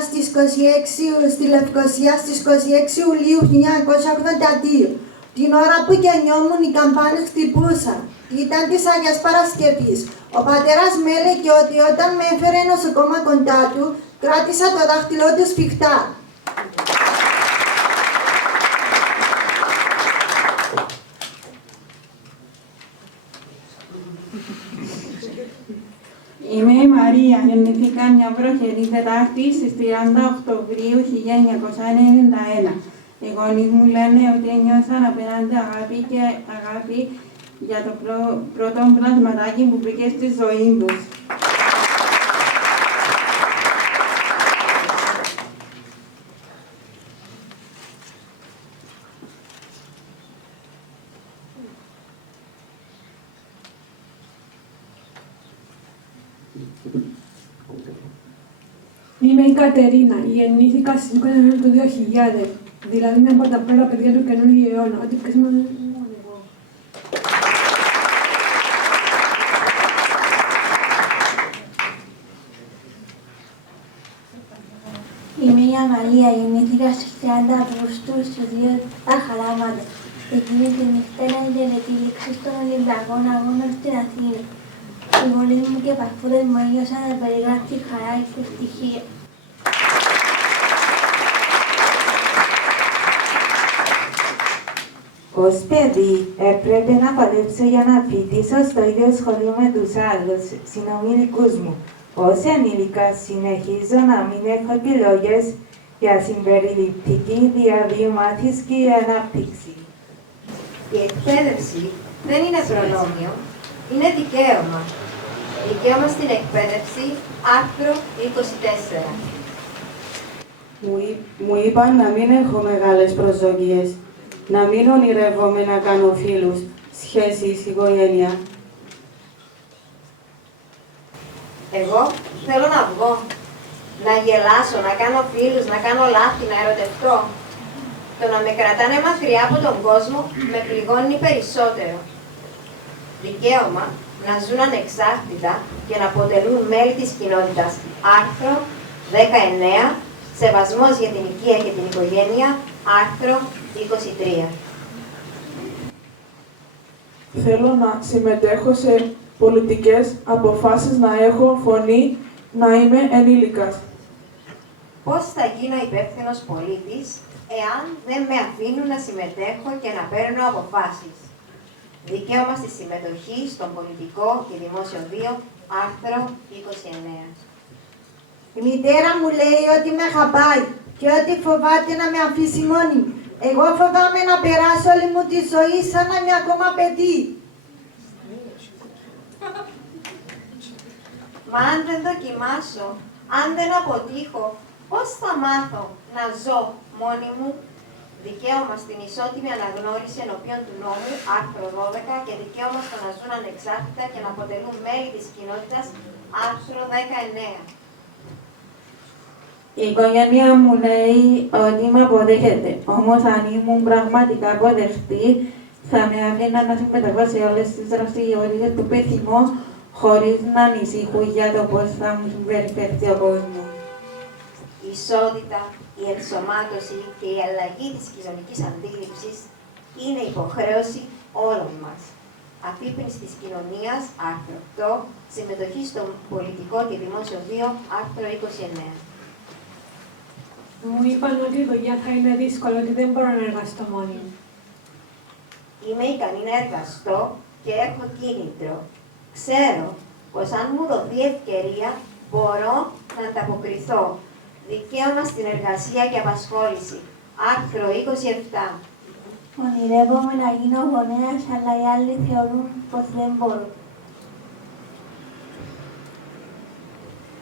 στη Λευκοσία στις 26 Ιουλίου 1982. Την ώρα που γεννιόμουν οι καμπάνες χτυπούσαν. Ήταν της Αγίας Παρασκευής. Ο πατέρας με έλεγε ότι όταν με έφερε νοσοκόμα κοντά του, κράτησα το δάχτυλό του σφιχτά. Είμαι η Μαρία. Γεννήθηκα μια βροχερή Τετάρτη στις 30 Οκτωβρίου 1991. Οι γονείς μου λένε ότι ένιωσαν απέναντι αγάπη για το πρώτο πλασματάκι που μπήκε στη ζωή τους. Είμαι η Κατερίνα. Γεννήθηκα στις 20 Ιανουαρίου του 2000. Δηλαδή είμαι από τα πρώτα παιδιά του καινούργιου αιώνα. Ό,τι πες εγώ. Είμαι η Αμαλία. Γεννήθηκα στις 30 Αυγούστου στους 2 τα Χαράματα. Εκείνη τη νύχτα ήταν η τελετήληξη των Ολυμπιακών Αγώνων στην Αθήνα. Οι γονείς μου και οι παππούδες μου ένιωσαν απεριγράπτη χαρά και ευτυχία. Ως παιδί έπρεπε να παλέψω για να φοιτήσω στο ίδιο σχολείο με τους άλλους συνομιλικούς μου. Ως ενήλικα συνεχίζω να μην έχω επιλογές για συμπεριληπτική διαβίου μάθηση και ανάπτυξη. Η εκπαίδευση δεν είναι προνόμιο, είναι δικαίωμα. Δικαίωμα στην εκπαίδευση, άρθρο 24. Μου είπαν να μην έχω μεγάλες προσδοκίες, να μην ονειρεύομαι να κάνω φίλους, σχέσεις, οικογένεια. Εγώ θέλω να βγω, να γελάσω, να κάνω φίλους, να κάνω λάθη, να ερωτευτώ. Το να με κρατάνε μακριά από τον κόσμο με πληγώνει περισσότερο. Δικαίωμα να ζουν ανεξάρτητα και να αποτελούν μέλη της κοινότητας. Άρθρο 19. Σεβασμός για την οικία και την οικογένεια. Άρθρο 23. Θέλω να συμμετέχω σε πολιτικές αποφάσεις, να έχω φωνή, να είμαι ενήλικας. Πώς θα γίνω υπεύθυνος πολίτης εάν δεν με αφήνουν να συμμετέχω και να παίρνω αποφάσεις. Δικαίωμα στη συμμετοχή στον πολιτικό και δημόσιο βίο, άρθρο 29. Η μητέρα μου λέει ότι με χαμπάει και ότι φοβάται να με αφήσει μόνη μου. Εγώ φοβάμαι να περάσω όλη μου τη ζωή σαν να είμαι ακόμα παιδί. Μα αν δεν δοκιμάσω, αν δεν αποτύχω, πώς θα μάθω να ζω μόνη μου? Δικαίωμα στην ισότιμη αναγνώριση ενώπιον του νόμου, άρθρο 12, και δικαίωμα στο να ζουν ανεξάρτητα και να αποτελούν μέλη της κοινότητας, άρθρο 19. Η οικογένεια μου λέει ότι με αποδέχεται, όμως αν ήμουν πραγματικά αποδεχτή, θα με άφηνα να συμμετέχω σε όλες τις δραστηριότητες του πεθυμού, χωρίς να ανησυχούν για το πώς θα μου συμπεριφερθεί ο κόσμος. Η ισότητα, η ενσωμάτωση και η αλλαγή της κοινωνικής αντίληψης είναι υποχρέωση όλων μας. Αφύπνιση της κοινωνίας, άρθρο 8, συμμετοχή στο πολιτικό και δημόσιο βίο, άρθρο 29. Μου είπαν ότι η δουλειά θα είναι δύσκολο, ότι δεν μπορώ να εργαστώ μόνη μου. Είμαι ικανή να εργαστώ και έχω κίνητρο. Ξέρω πως αν μου δοθεί ευκαιρία, μπορώ να ανταποκριθώ. Δικαίωμα στην εργασία και απασχόληση. Άρθρο 27. Ονειρεύομαι να γίνω γονέας, αλλά οι άλλοι θεωρούν πως δεν μπορώ.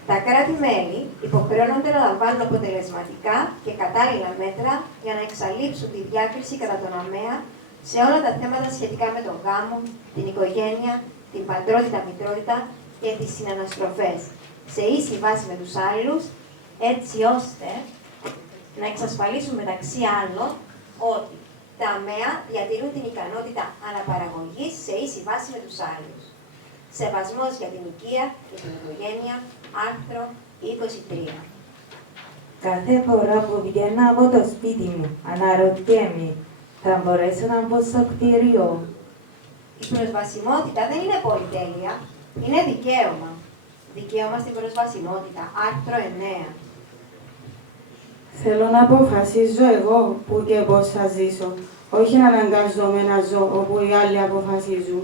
Τα κράτη-μέλη υποχρεώνονται να λαμβάνουν αποτελεσματικά και κατάλληλα μέτρα για να εξαλείψουν τη διάκριση κατά τον ΑΜΕΑ σε όλα τα θέματα σχετικά με τον γάμο, την οικογένεια, την πατρότητα-μητρότητα και τις συναναστροφές, σε ίση βάση με τους άλλους, έτσι ώστε να εξασφαλίσουν μεταξύ άλλων ότι τα ΑΜΕΑ διατηρούν την ικανότητα αναπαραγωγής σε ίση βάση με τους άλλους. Σεβασμός για την οικία και την οικογένεια, άρθρο 23. Κάθε φορά που βγαίνω από το σπίτι μου, αναρωτιέμαι, θα μπορέσω να μπω στο κτίριο? Η προσβασιμότητα δεν είναι πολυτέλεια, είναι δικαίωμα. Δικαίωμα στην προσβασιμότητα, άρθρο 9. Θέλω να αποφασίζω εγώ που και πώς θα ζήσω, όχι να αναγκάζομαι να ζω όπου οι άλλοι αποφασίζουν.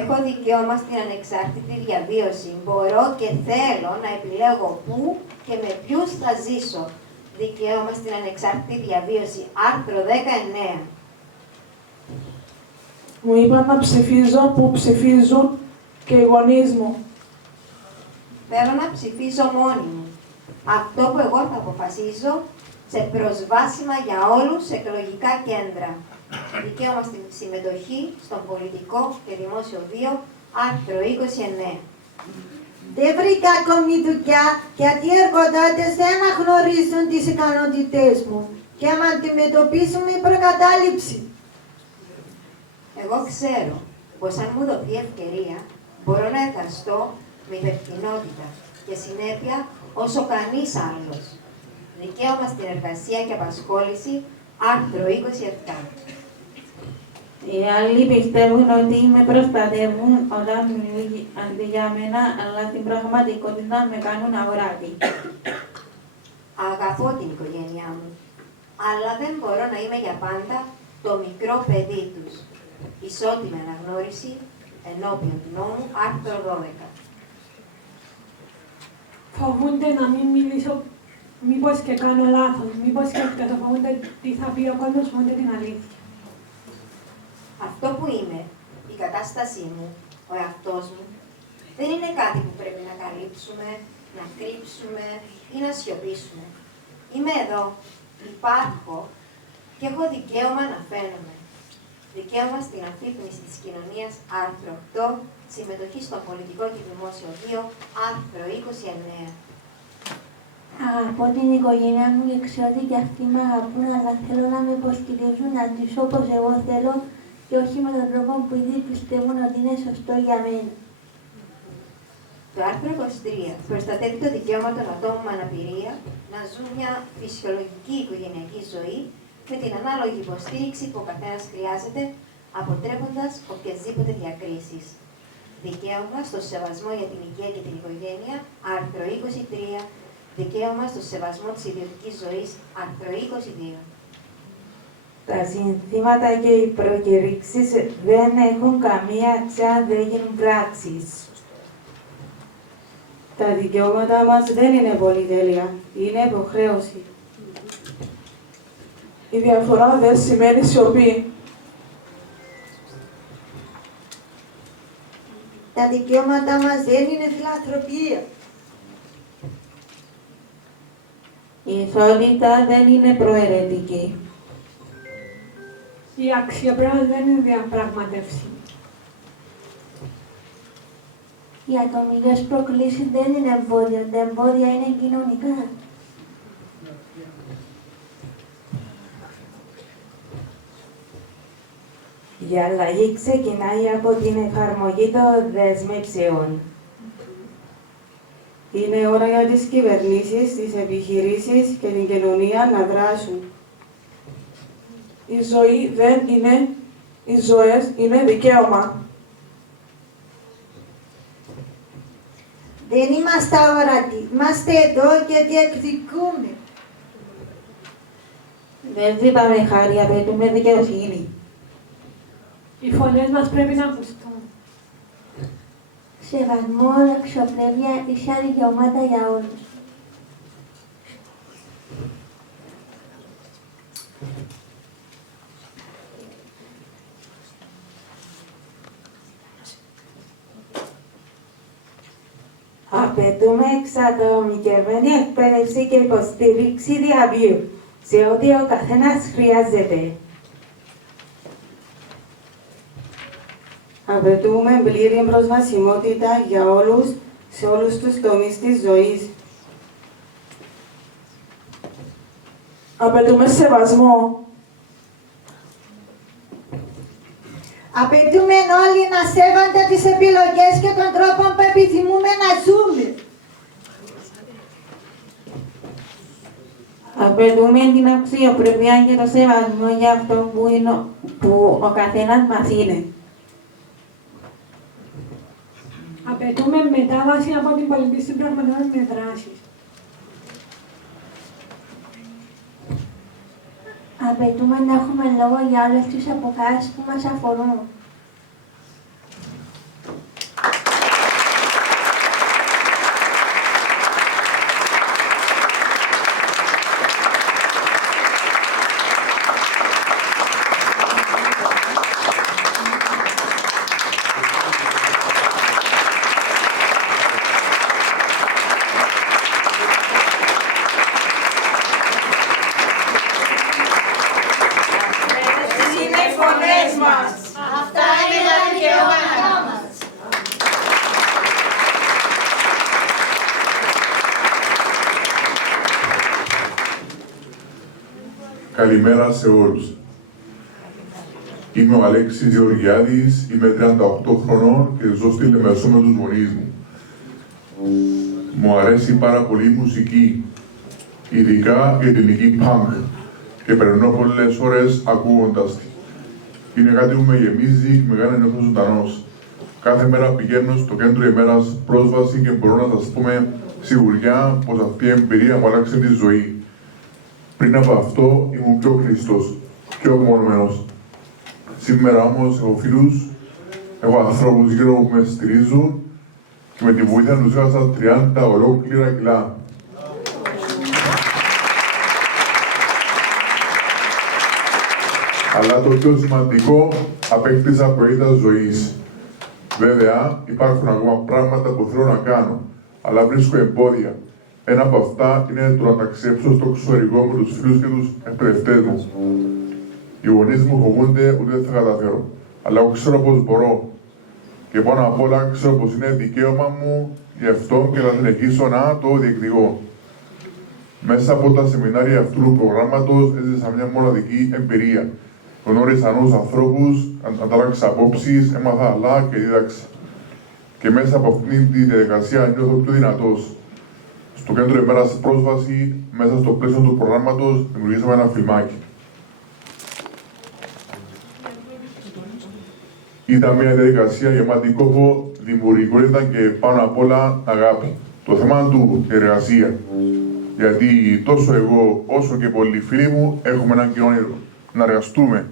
Έχω δικαίωμα στην ανεξάρτητη διαβίωση. Μπορώ και θέλω να επιλέγω πού και με ποιους θα ζήσω. Δικαίωμα στην ανεξάρτητη διαβίωση. Άρθρο 19. Μου είπαν να ψηφίζω που ψηφίζουν και οι γονείς μου. Θέλω να ψηφίζω μόνη μου. Αυτό που εγώ θα αποφασίζω σε προσβάσιμα για όλους εκλογικά κέντρα. Δικαίωμα στην συμμετοχή στον πολιτικό και δημόσιο βίο, άρθρο 29. Δεν βρήκα ακόμη δουλειά γιατί οι εργοδότες δεν αναγνωρίζουν τις ικανότητές μου και με αντιμετωπίσουν με προκατάληψη. Εγώ ξέρω πως αν μου δοθεί ευκαιρία, μπορώ να εργαστώ με υπευθυνότητα και συνέπεια όσο κανείς άλλος. Δικαίωμα στην εργασία και απασχόληση, άρθρο 27. Οι άλλοι πιστεύουν ότι με προστατεύουν όταν μιλούν αντί για μένα, αλλά στην πραγματικότητα με κάνουν αγοράκι. Αγαπώ την οικογένειά μου, αλλά δεν μπορώ να είμαι για πάντα το μικρό παιδί τους. Ισότιμη αναγνώριση ενώπιον του νόμου, άρθρο 12. Φοβούνται να μην μιλήσω, μήπως και κάνω λάθος, μήπως και το φοβούνται τι θα πει ο κόσμος, φοβούνται την αλήθεια. Αυτό που είμαι, η κατάστασή μου, ο εαυτός μου, δεν είναι κάτι που πρέπει να καλύψουμε, να κρύψουμε ή να σιωπήσουμε. Είμαι εδώ, υπάρχω και έχω δικαίωμα να φαίνομαι. Δικαίωμα στην αφύπνιση της κοινωνίας, άρθρο 8, συμμετοχή στον πολιτικό και δημόσιο βίο, άρθρο 29. Αγαπώ την οικογένειά μου και ξέρω ότι και αυτοί με αγαπούν, αλλά θέλω να με υποστηρίζουν να ζήσω όπως εγώ θέλω και όχι με τον τρόπο που ήδη πιστεύουν ότι είναι σωστό για μένα. Το άρθρο 23 προστατεύει το δικαίωμα των ατόμων με αναπηρία να ζουν μια φυσιολογική οικογενειακή ζωή με την ανάλογη υποστήριξη που ο καθένας χρειάζεται, αποτρέποντας οποιασδήποτε διακρίσεις. Δικαίωμα στο σεβασμό για την υγεία και την οικογένεια, άρθρο 23. Δικαίωμα στο σεβασμό της ιδιωτικής ζωής, άρθρο 22. Τα συνθήματα και οι προκηρύξεις δεν έχουν καμία αξία αν δεν γίνουν πράξεις. Τα δικαιώματα μας δεν είναι πολυτέλεια, είναι υποχρέωση. Η διαφορά δεν σημαίνει σιωπή. Τα δικαιώματα μας δεν είναι φιλανθρωπία. Η ισότητα δεν είναι προαιρετική. Η αξιοπρέπεια δεν είναι διαπραγματεύση. Οι ατομικές προκλήσεις δεν είναι εμπόδια, τα εμπόδια είναι κοινωνικά. Η αλλαγή ξεκινάει από την εφαρμογή των δεσμεύσεων. Είναι ώρα για τις κυβερνήσεις, τις επιχειρήσεις και την κοινωνία να δράσουν. Η ζωή δεν είναι, οι ζωές είναι δικαίωμα. Δεν είμαστε αόρατοι, είμαστε εδώ και διεκδικούμε. Δεν ζητάμε χάρη, απαιτούμε δικαιοσύνη. Οι φωνές μας πρέπει να ακουστούν. Σεβασμό, αξιοπρέπεια, ίσια δικαιώματα για όλους. Απαιτούμε εξατομικευμένη εκπαίδευση και υποστήριξη διαβίου σε ό,τι ο καθένας χρειάζεται. Απαιτούμε πλήρη προσβασιμότητα για όλους, σε όλους τους τομείς της ζωής. Απαιτούμε σεβασμό. Απαιτούμε όλοι να σέβονται τις επιλογές και τον τρόπο που επιθυμούμε να ζούμε. Απαιτούμε την αξιοπρέπεια και το σεβασμό για αυτό που ο καθένας μας είναι. Απαιτούμε μετάβαση από την πολιτική στην πραγματικότητα με δράσεις. Απαιτούμε να έχουμε λόγο για όλες τις αποφάσεις που μας αφορούν. Αυτά Καλημέρα σε όλους. Είμαι ο Αλέξης Γεωργιάδης, είμαι 38 χρονών και ζω στη Λεμεσό με τους γονείς μου. Μου αρέσει πάρα πολύ η μουσική, ειδικά η ελληνική punk, και περνώ πολλές ώρες ακούγοντας τη. Είναι κάτι που με γεμίζει και με κάνει να νιώθω ζωντανός. Κάθε μέρα πηγαίνω στο κέντρο ημέρας πρόσβαση και μπορώ να σας πούμε σιγουριά πως αυτή η εμπειρία μου άλλαξε τη ζωή. Πριν από αυτό ήμουν πιο κλειστός, πιο απομονωμένος. Σήμερα όμως έχω φίλους, έχω ανθρώπους γύρω μου που με στηρίζουν και με τη βοήθεια τους έχασα 30 ολόκληρα κιλά. Αλλά το πιο σημαντικό, απέκτησα προϊόντα ζωής. Βέβαια, υπάρχουν ακόμα πράγματα που θέλω να κάνω, αλλά βρίσκω εμπόδια. Ένα από αυτά είναι το να ταξιδέψω στο εξωτερικό με τους φίλους και τους εκπαιδευτές μου. Οι γονείς μου φοβούνται ότι δεν θα καταφέρω, αλλά εγώ ξέρω πως μπορώ. Και πάνω απ' όλα ξέρω πως είναι δικαίωμα μου γι' αυτό και θα συνεχίσω να το διεκδικώ. Μέσα από τα σεμινάρια αυτού του προγράμματος έζησα μια μοναδική εμπειρία. Γνώρισα νέους ανθρώπους, αντάλλαξα απόψεις, έμαθα αλλά και δίδαξα. Και μέσα από αυτήν τη διαδικασία νιώθω πιο δυνατός. Στο κέντρο ημέρας πρόσβαση, μέσα στο πλαίσιο του προγράμματος, δημιουργήσαμε ένα φιλμάκι. Ήταν μια διαδικασία γεμάτη κόπο, δημιουργικότητα και πάνω απ' όλα αγάπη. Το θέμα του εργασία. Γιατί τόσο εγώ όσο και πολλοί φίλοι μου έχουμε έναν κοινό όνειρο. Να εργαστούμε.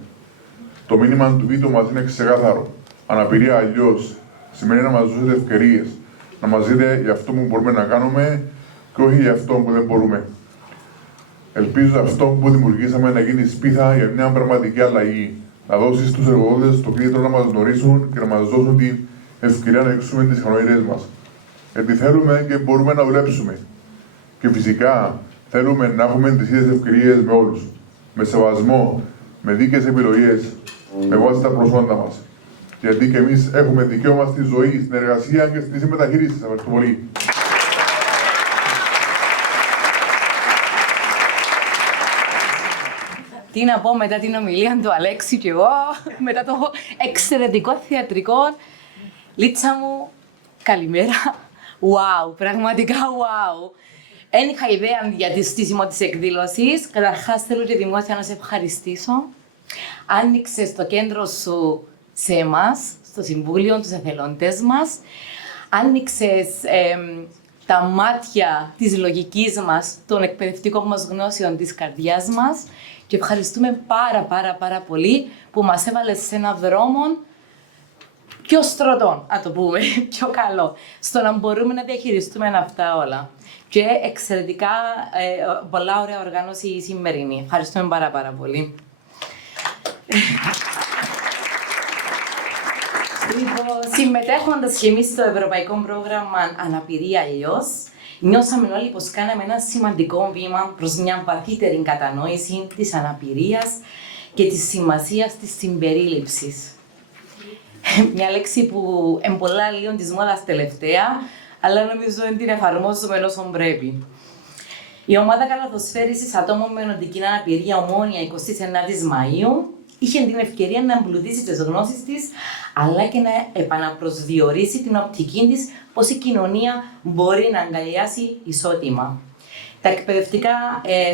Το μήνυμα του βίντεο μας είναι ξεκάθαρο. Αναπηρία αλλιώς σημαίνει να μας δώσετε ευκαιρίες. Να μας δείτε για αυτό που μπορούμε να κάνουμε και όχι για αυτό που δεν μπορούμε. Ελπίζω αυτό που δημιουργήσαμε να γίνει σπίθα για μια πραγματική αλλαγή. Να δώσει στους εργοδότες το κίνητρο να μας γνωρίσουν και να μας δώσουν την ευκαιρία να ανοίξουμε τις ικανότητες μας. Γιατί θέλουμε και μπορούμε να δουλέψουμε. Και φυσικά θέλουμε να έχουμε τις ίδιες ευκαιρίες με όλους. Με σεβασμό, με δίκαιες επιλογές, με βάση τα προσόντα μας. Γιατί και εμείς έχουμε δικαίωμα στη ζωή, στην εργασία και στη συμμεταχείριση. Σας ευχαριστώ πολύ. Τι να πω μετά την ομιλία του Αλέξη και εγώ, μετά το εξαιρετικό θεατρικό. Λίτσα μου, καλημέρα. Wow, πραγματικά wow. Δεν είχα ιδέα για τη στήσιμο της εκδήλωσης. Καταρχάς θέλω και δημόσια να σε ευχαριστήσω. Άνοιξες το κέντρο σου σε εμάς, στο Συμβούλιο, τους εθελοντές μας. Άνοιξες τα μάτια της λογικής μας, των εκπαιδευτικών μας γνώσεων, της καρδιάς μας. Και ευχαριστούμε πάρα πολύ που μας έβαλες σε έναν δρόμο πιο στρωτό, να το πούμε, πιο καλό, στο να μπορούμε να διαχειριστούμε αυτά όλα. Και εξαιρετικά πολλά ωραία οργάνωση η σημερινή. Ευχαριστούμε πάρα πολύ. Λοιπόν, συμμετέχοντας και εμείς στο Ευρωπαϊκό Πρόγραμμα Αναπηρία Αλλιώς, νιώσαμε όλοι πως κάναμε ένα σημαντικό βήμα προς μια βαθύτερη κατανόηση της αναπηρίας και της σημασίας της συμπερίληψης. Μια λέξη που εμπολά λίγο της μόδας τελευταία, αλλά νομίζω ότι την εφαρμόζουμε όσο πρέπει. Η ομάδα καλαθοσφαίρισης ατόμων με νοητική αναπηρία Ομόνοια 29 Μαΐου είχε την ευκαιρία να εμπλουτίσει τις γνώσεις της, αλλά και να επαναπροσδιορίσει την οπτική της πως η κοινωνία μπορεί να αγκαλιάσει ισότιμα. Τα εκπαιδευτικά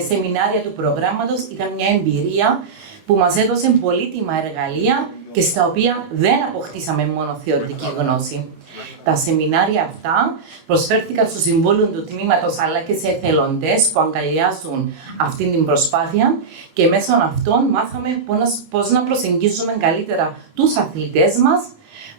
σεμινάρια του προγράμματος ήταν μια εμπειρία που μας έδωσε πολύτιμα εργαλεία και στα οποία δεν αποκτήσαμε μόνο θεωρητική γνώση. Τα σεμινάρια αυτά προσφέρθηκαν στο Συμβούλιο του Τμήματος αλλά και σε εθελοντές που αγκαλιάζουν αυτή την προσπάθεια και μέσω αυτών μάθαμε πώς να προσεγγίζουμε καλύτερα τους αθλητές μας,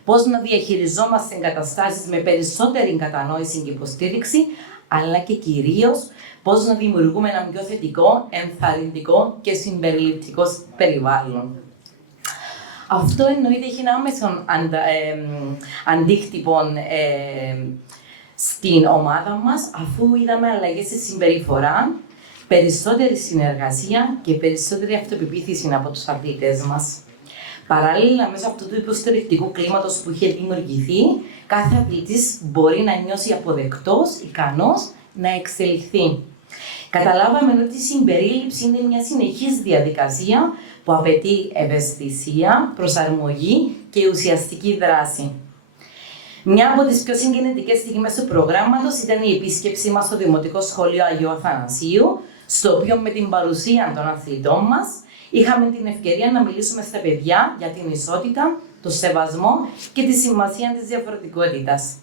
πώς να διαχειριζόμαστε εγκαταστάσεις με περισσότερη κατανόηση και υποστήριξη, αλλά και κυρίως πώς να δημιουργούμε ένα πιο θετικό, ενθαρρυντικό και συμπεριληπτικό περιβάλλον. Αυτό εννοείται έχει ένα άμεσο αντίκτυπο στην ομάδα μας, αφού είδαμε αλλαγές στη συμπεριφορά, περισσότερη συνεργασία και περισσότερη αυτοπεποίθηση από τους αθλητές μας. Παράλληλα, μέσω αυτού του υποστηρικτικού κλίματος που είχε δημιουργηθεί, κάθε αθλητής μπορεί να νιώσει αποδεκτός, ικανός να εξελιχθεί. Καταλάβαμε ότι η συμπερίληψη είναι μια συνεχής διαδικασία που απαιτεί ευαισθησία, προσαρμογή και ουσιαστική δράση. Μια από τις πιο συγκινητικές στιγμές του προγράμματος ήταν η επίσκεψή μας στο Δημοτικό Σχολείο Αγίου Αθανασίου, στο οποίο με την παρουσία των αθλητών μας είχαμε την ευκαιρία να μιλήσουμε στα παιδιά για την ισότητα, το σεβασμό και τη σημασία της διαφορετικότητας.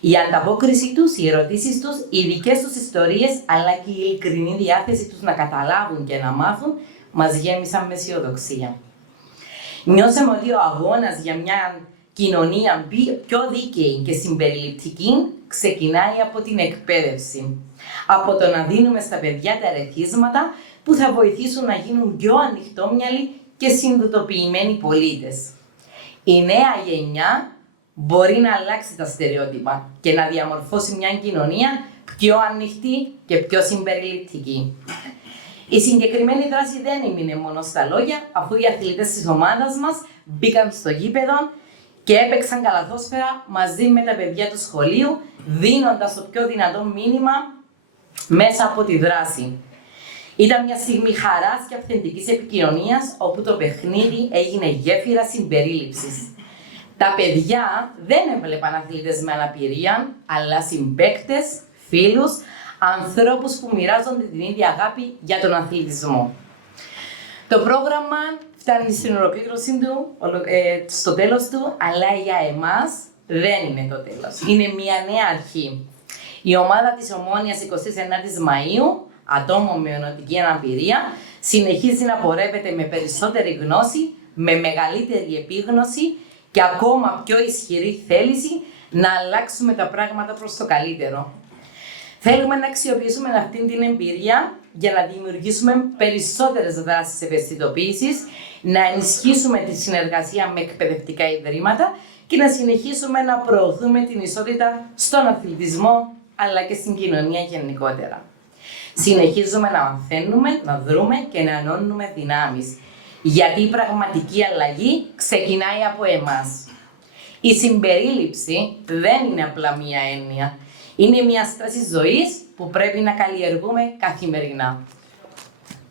Η ανταπόκριση τους, οι ερωτήσεις τους, οι δικές τους ιστορίες, αλλά και η ειλικρινή διάθεση τους να καταλάβουν και να μάθουν, μας γέμισαν με αισιοδοξία. Νιώσαμε ότι ο αγώνας για μια κοινωνία πιο δίκαιη και συμπεριληπτική ξεκινάει από την εκπαίδευση. Από το να δίνουμε στα παιδιά τα ερεθίσματα που θα βοηθήσουν να γίνουν πιο ανοιχτόμυαλοι και συνειδητοποιημένοι πολίτες. Η νέα γενιά μπορεί να αλλάξει τα στερεότυπα και να διαμορφώσει μια κοινωνία πιο ανοιχτή και πιο συμπεριληπτική. Η συγκεκριμένη δράση δεν έμεινε μόνο στα λόγια, αφού οι αθλητές της ομάδας μας μπήκαν στο γήπεδο και έπαιξαν καλαθόσφαιρα μαζί με τα παιδιά του σχολείου, δίνοντας το πιο δυνατό μήνυμα μέσα από τη δράση. Ήταν μια στιγμή χαράς και αυθεντικής επικοινωνίας, όπου το παιχνίδι έγινε γέφυρα συμπερίληψης. Τα παιδιά δεν έβλεπαν αθλητές με αναπηρία, αλλά συμπαίκτες, φίλους, ανθρώπους που μοιράζονται την ίδια αγάπη για τον αθλητισμό. Το πρόγραμμα φτάνει στην ολοκλήρωσή του, στο τέλος του, αλλά για εμάς δεν είναι το τέλος. Είναι μια νέα αρχή. Η ομάδα της Ομόνοιας 29 Μαΐου, ατόμων με ονοτική αναπηρία, συνεχίζει να πορεύεται με περισσότερη γνώση, με μεγαλύτερη επίγνωση και ακόμα πιο ισχυρή θέληση να αλλάξουμε τα πράγματα προς το καλύτερο. Θέλουμε να αξιοποιήσουμε αυτή την εμπειρία για να δημιουργήσουμε περισσότερες δράσεις ευαισθητοποίησης, να ενισχύσουμε τη συνεργασία με εκπαιδευτικά ιδρύματα και να συνεχίσουμε να προωθούμε την ισότητα στον αθλητισμό αλλά και στην κοινωνία γενικότερα. Συνεχίζουμε να μαθαίνουμε, να δρούμε και να ενώνουμε δυνάμεις, γιατί η πραγματική αλλαγή ξεκινάει από εμάς. Η συμπερίληψη δεν είναι απλά μία έννοια. Είναι μια στάση ζωής που πρέπει να καλλιεργούμε καθημερινά.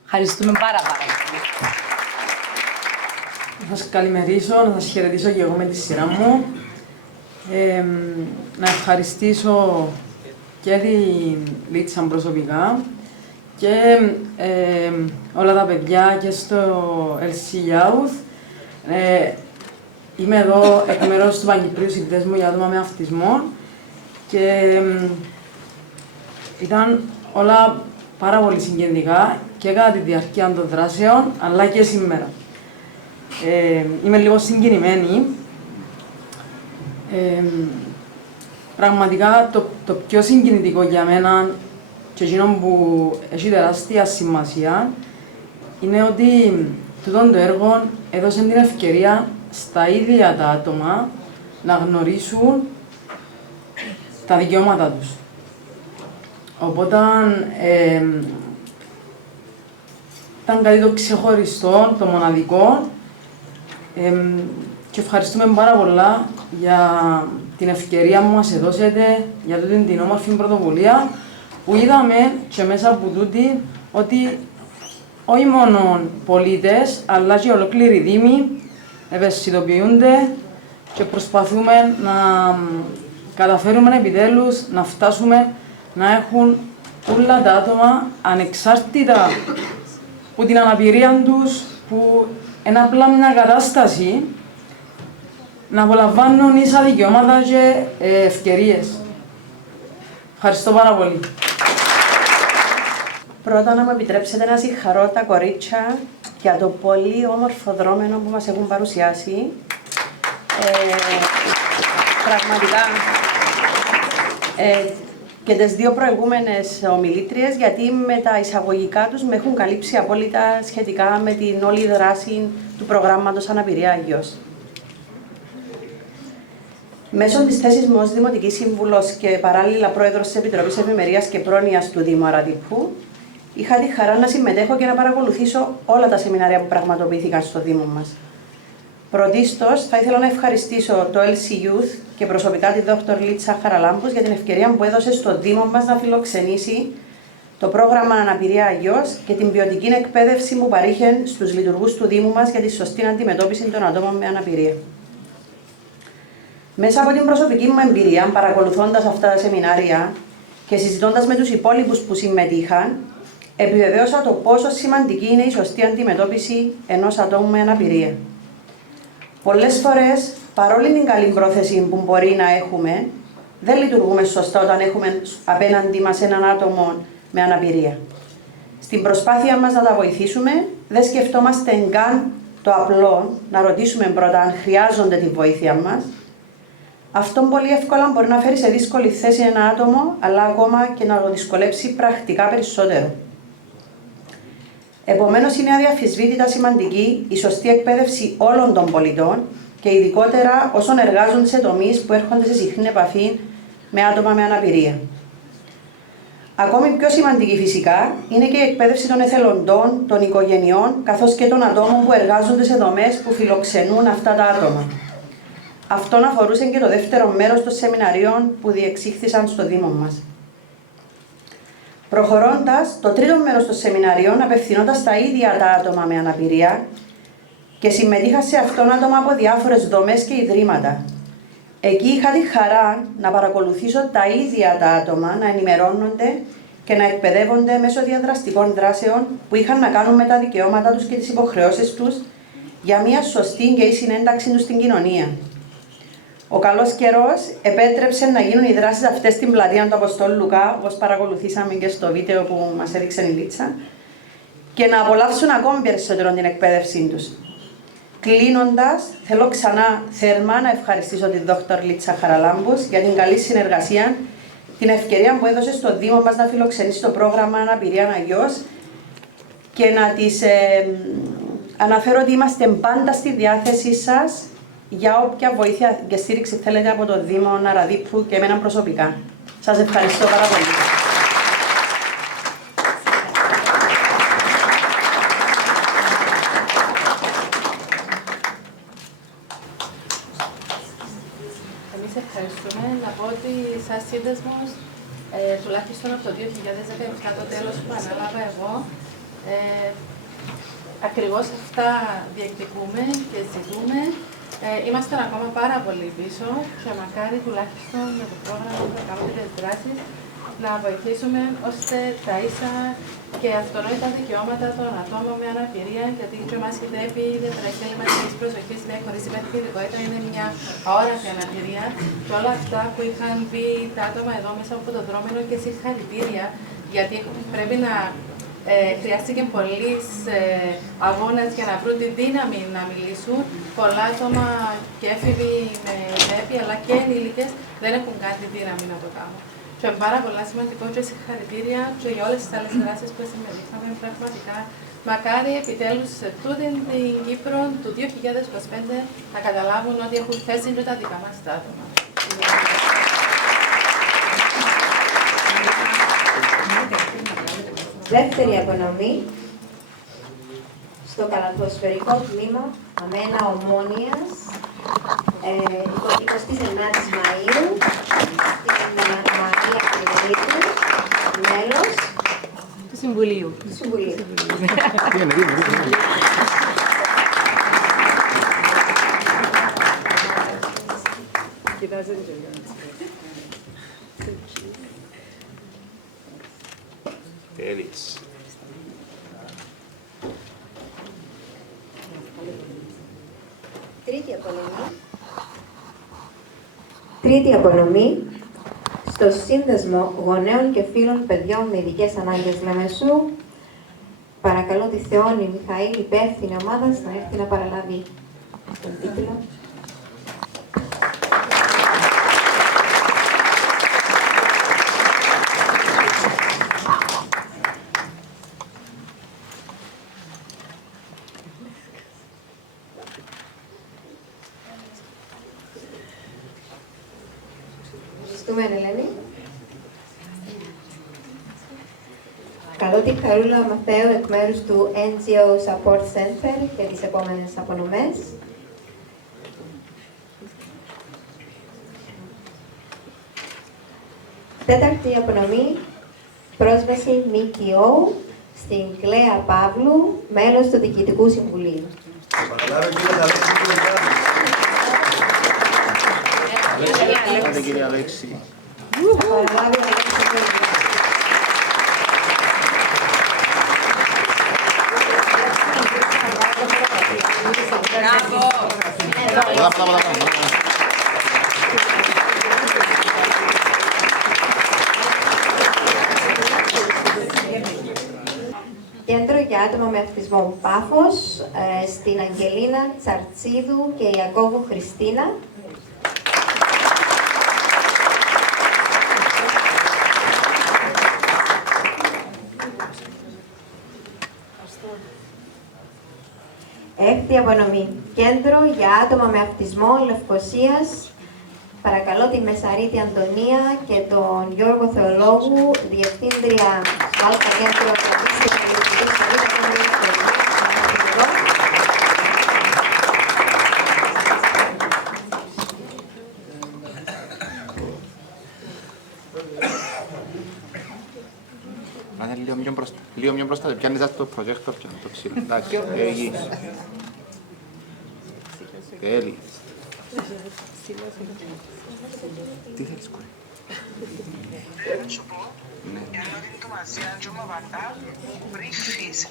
Ευχαριστούμε πάρα πολύ. Να σας καλημερίσω, να σας χαιρετήσω και εγώ με τη σειρά μου. Να ευχαριστήσω και τη Λίτσα προσωπικά και όλα τα παιδιά και στο LC Youth. Είμαι εδώ εκ μέρους του Παγκυπρίου Συνδέσμου για άτομα με αυτισμό και ήταν όλα πάρα πολύ συγκινητικά και κατά τη διάρκεια των δράσεων, αλλά και σήμερα. Είμαι λίγο συγκινημένη. Πραγματικά το πιο συγκινητικό για μένα και εκείνο που έχει τεράστια σημασία είναι ότι τούτο το έργο έδωσε την ευκαιρία στα ίδια τα άτομα να γνωρίσουν τα δικαιώματα τους. Οπότε ήταν κάτι το ξεχωριστό, το μοναδικό και ευχαριστούμε πάρα πολλά για την ευκαιρία που μας δώσετε για τούτη την όμορφη πρωτοβουλία που είδαμε και μέσα από τούτη ότι όχι μόνο πολίτες αλλά και ολόκληροι δήμοι ευαισθητοποιούνται και προσπαθούμε να καταφέρουμε επιτέλους να φτάσουμε να έχουν όλα τα άτομα ανεξάρτητα από την αναπηρία τους που είναι απλά μια κατάσταση να απολαμβάνουν ίσα δικαιώματα και ευκαιρίες. Ευχαριστώ πάρα πολύ. Πρώτα να μου επιτρέψετε να συγχαρώ τα κορίτσια για το πολύ όμορφο δρόμενο που μας έχουν παρουσιάσει. Πραγματικά και τις δύο προηγούμενες ομιλήτριες, γιατί με τα εισαγωγικά τους με έχουν καλύψει απόλυτα σχετικά με την όλη δράση του προγράμματος Αναπηρία Αγιός. Μέσω της θέσης μου ως Δημοτική Σύμβουλος και παράλληλα Πρόεδρος της Επιτροπής Ευημερίας και Πρόνοιας του Δήμου Αρατιπού, είχα τη χαρά να συμμετέχω και να παρακολουθήσω όλα τα σεμινάρια που πραγματοποιήθηκαν στο Δήμο μας. Πρωτίστως, θα ήθελα να ευχαριστήσω το LC Youth και προσωπικά τη Δ. Λίτσα Χαραλάμπους για την ευκαιρία που έδωσε στο Δήμο μας να φιλοξενήσει το πρόγραμμα Αναπηρία Αγιώς και την ποιοτική εκπαίδευση που παρήχε στους λειτουργούς του Δήμου μας για τη σωστή αντιμετώπιση των ατόμων με αναπηρία. Μέσα από την προσωπική μου εμπειρία, παρακολουθώντας αυτά τα σεμινάρια και συζητώντας με τους υπόλοιπους που συμμετείχαν, επιβεβαίωσα το πόσο σημαντική είναι η σωστή αντιμετώπιση ενός ατόμου με αναπηρία. Πολλές φορές, παρόλη την καλή πρόθεση που μπορεί να έχουμε, δεν λειτουργούμε σωστά όταν έχουμε απέναντι μας έναν άτομο με αναπηρία. Στην προσπάθεια μας να τα βοηθήσουμε, δεν σκεφτόμαστε καν το απλό, να ρωτήσουμε πρώτα αν χρειάζονται τη βοήθεια μας. Αυτό πολύ εύκολα μπορεί να φέρει σε δύσκολη θέση ένα άτομο, αλλά ακόμα και να το δυσκολέψει πρακτικά περισσότερο. Επομένως, είναι αδιαφυσβήτητα σημαντική η σωστή εκπαίδευση όλων των πολιτών και ειδικότερα όσων εργάζονται σε τομείς που έρχονται σε συχνή επαφή με άτομα με αναπηρία. Ακόμη πιο σημαντική φυσικά είναι και η εκπαίδευση των εθελοντών, των οικογενειών, καθώς και των ατόμων που εργάζονται σε δομές που φιλοξενούν αυτά τα άτομα. Αυτό αφορούσε και το δεύτερο μέρος των σεμιναρίων που διεξήχθησαν στο Δήμο μας. Προχωρώντας, το τρίτο μέρος των σεμιναρίων απευθυνόταν στα ίδια τα άτομα με αναπηρία και συμμετείχα σε αυτόν άτομα από διάφορες δομές και ιδρύματα. Εκεί είχα τη χαρά να παρακολουθήσω τα ίδια τα άτομα να ενημερώνονται και να εκπαιδεύονται μέσω διαδραστικών δράσεων που είχαν να κάνουν με τα δικαιώματα τους και τις υποχρεώσεις τους για μια σωστή και ίση ένταξη τους στην κοινωνία. Ο καλός καιρός επέτρεψε να γίνουν οι δράσεις αυτές στην πλατεία του Αποστόλου Λουκά, όπως παρακολουθήσαμε και στο βίντεο που μας έδειξε η Λίτσα, και να απολαύσουν ακόμη περισσότερο την εκπαίδευσή τους. Κλείνοντας, θέλω ξανά θερμά να ευχαριστήσω την Δόκτωρ Λίτσα Χαραλάμπους για την καλή συνεργασία, την ευκαιρία που έδωσε στο Δήμο μας να φιλοξενήσει το πρόγραμμα Αναπηρία Αγιώς και να της αναφέρω ότι είμαστε πάντα στη διάθεσή σας για όποια βοήθεια και στήριξη θέλετε από το Δήμο Αραδίππου και εμένα προσωπικά. Σας ευχαριστώ πάρα πολύ. Εμείς ευχαριστούμε. Να πω ότι σαν σύνδεσμος, τουλάχιστον από το 2017, το τέλος που ανάλαβα εγώ, ακριβώς αυτά διεκδικούμε και ζητούμε. Είμαστε ακόμα πάρα πολύ πίσω και μακάρι τουλάχιστον με το πρόγραμμα που θα κάνουμε τις δράσεις να βοηθήσουμε ώστε τα ίσα και αυτονόητα δικαιώματα των ατόμων με αναπηρία, γιατί και μας χειδεύει ιδιαίτερα η έλλειμμα της προσοχής, μια χωρίς υπερθυμητικότητα είναι μια αόρατη αναπηρία και όλα αυτά που είχαν πει τα άτομα εδώ μέσα από το δρόμενο και συγχαρητήρια, γιατί πρέπει να χρειάστηκε πολλής αγώνας για να βρουν τη δύναμη να μιλήσουν. Πολλά άτομα και έφηβοι με ΔΕΠΗ αλλά και ενήλικες δεν έχουν καν τη δύναμη να το κάνουν. Και είναι πάρα πολλά σημαντικό και συγχαρητήρια και για όλες τις άλλες δράσεις που συμμετείχαμε. Πραγματικά, μακάρι επιτέλους σε τούτη την Κύπρο του 2025 να καταλάβουν ότι έχουν θέση και τα δικά μας τα άτομα. Δεύτερη απονομή στο καλαθοσφαιρικό τμήμα Αμένα Ομόνιας, 29 Μαΐου, στην Μαρία Κυριακού, μέλος του Συμβουλίου. Τέλειες. Τρίτη απονομή στο Σύνδεσμο Γονέων και Φίλων Παιδιών με Ειδικές Ανάγκες Λεμεσού. Παρακαλώ τη Θεόνη Μιχαήλ, υπεύθυνη ομάδας, να έρθει να παραλάβει τον τίτλο. Ευχαριστούμε, Ελένη. Καλώ τη Χαρούλα Μαθαίου εκ μέρους του NGO Support Center για τις επόμενες απονομές. Τέταρτη απονομή πρόσβαση ΜΚΟ στην Κλέα Παύλου, μέλος του Διοικητικού Συμβουλίου. Κέντρο για άτομα με αυτισμό Πάφος, στην Αγγελίνα Τσαρτσίδου και Ιακώβου Χριστίνα. Έκτη απονομή. Κέντρο για άτομα με αυτισμό Λευκωσίας. Παρακαλώ τη Μεσαρίτη Αντωνία και τον Γιώργο Θεολόγου, Διευθύντρια στο Αλφα Κέντρο Κρατήσης και Πολιτικής Λίγο πιο μπροστά, πιάνεις το προτζέκτορ και το ξύλο. Εντάξει, εκεί. Τέλει. Τι θέλεις, κόρη? Να σου πω, ενώ είναι το μαζί, αν και μου πατά, πριν φύς,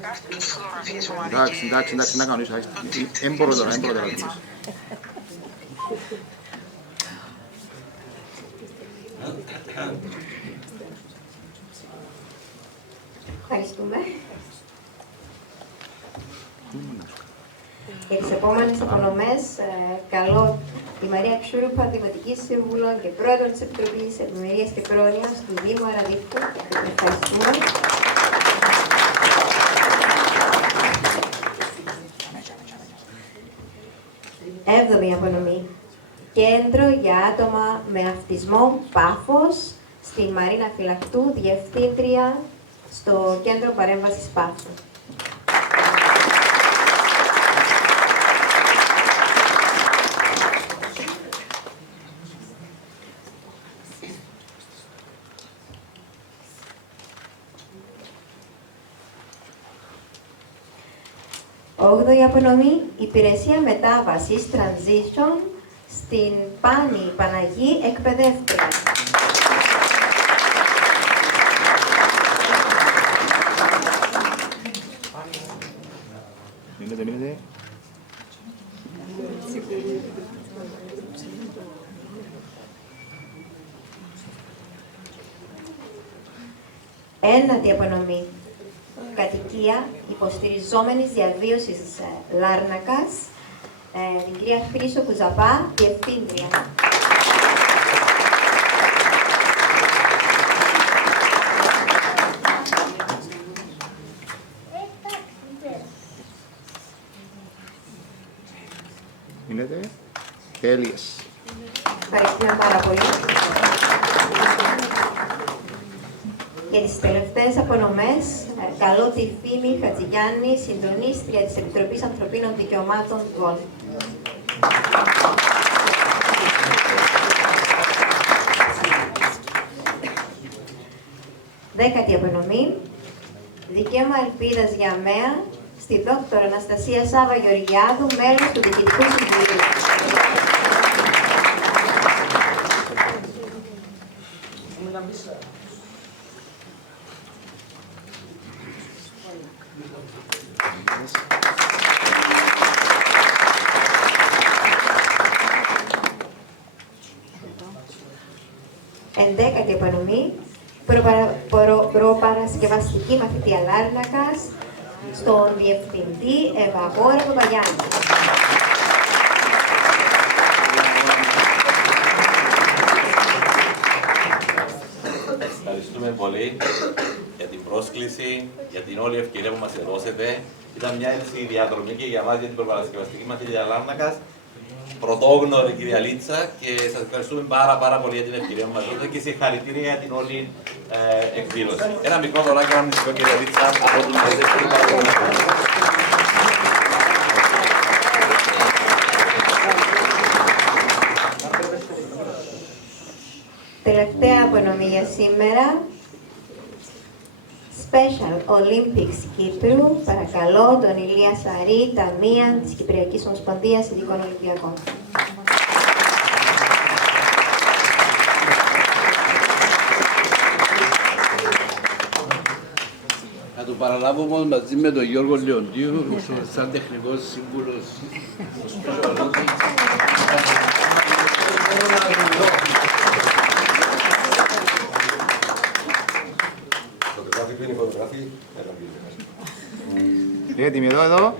κάρτους φωτογραφίες μου αρκεί. Εντάξει, να κανονίσω. Εν μπορώ τώρα. Ευχαριστούμε. Για τις επόμενες απονομές, καλώ τη Μαρία Ξούρουπα, Δημοτική Σύμβουλο και Πρόεδρο της Επιτροπής Ευημερίας και Πρόνοιας του Δήμου Αραδίπτου. Ευχαριστούμε. Έβδομη απονομή. Κέντρο για άτομα με αυτισμό Πάφος, στην Μαρίνα Φυλακτού, Διευθύντρια στο Κέντρο Παρέμβασης Πάφου. Όγδοη απονομή, υπηρεσία μετάβασης Transition στην Πάνη Παναγή Εκπαιδεύτρια. Μείνετε. Ένατη απονομή. Κατοικία υποστηριζόμενης διαβίωσης Λάρνακας, την κυρία Χρήσο Κουζαπά, Διευθύντρια. Μείνετε. Τέλειες. Ευχαριστούμε πάρα πολύ. Για τις τελευταίες απονομές, καλώ τη Φήμη Χατζηγιάννη, συντονίστρια της Επιτροπής Ανθρωπίνων Δικαιωμάτων ΓΟΝ. Δέκατη απονομή, δικαίωμα ελπίδας για ΑΜΕΑ, στη Δόκτωρα Αναστασία Σάβα Γεωργιάδου, μέλος του Διοικητικού Συμβουλίου. Εντέκατη απονομή, προπαρασκευαστική μαθητεία Λάρνακας, στον Διευθυντή Ευαγόρα Παπαγιάννη. Ευχαριστούμε πολύ για την πρόσκληση, για την όλη ευκαιρία που μας δώσετε. Ήταν μια έτσι διαδρομή και για μας για την προπαρασκευαστική μαθητεία Λάρνακας. Πρωτόγνωρη κυρία Λίτσα και σας ευχαριστούμε πάρα πολύ για την ευκαιρία που μας δώσετε και συγχαρητήρια για την όλη εκδήλωση. Ένα μικρό δωράκι, ένα μικρό κυρία Λίτσα από την Τελευταία απονομή για σήμερα. Special Olympics Κύπρου, παρακαλώ τον Ηλία Σαρή, ταμεία της Κυπριακής Ομοσπονδίας Ειδικών Ολυμπιακών. Να το παραλάβω όμως μαζί με τον Γιώργο Λεοντίου, σαν τεχνικός σύμβουλος στο Special Olympics. Έτοιμοι εδώ.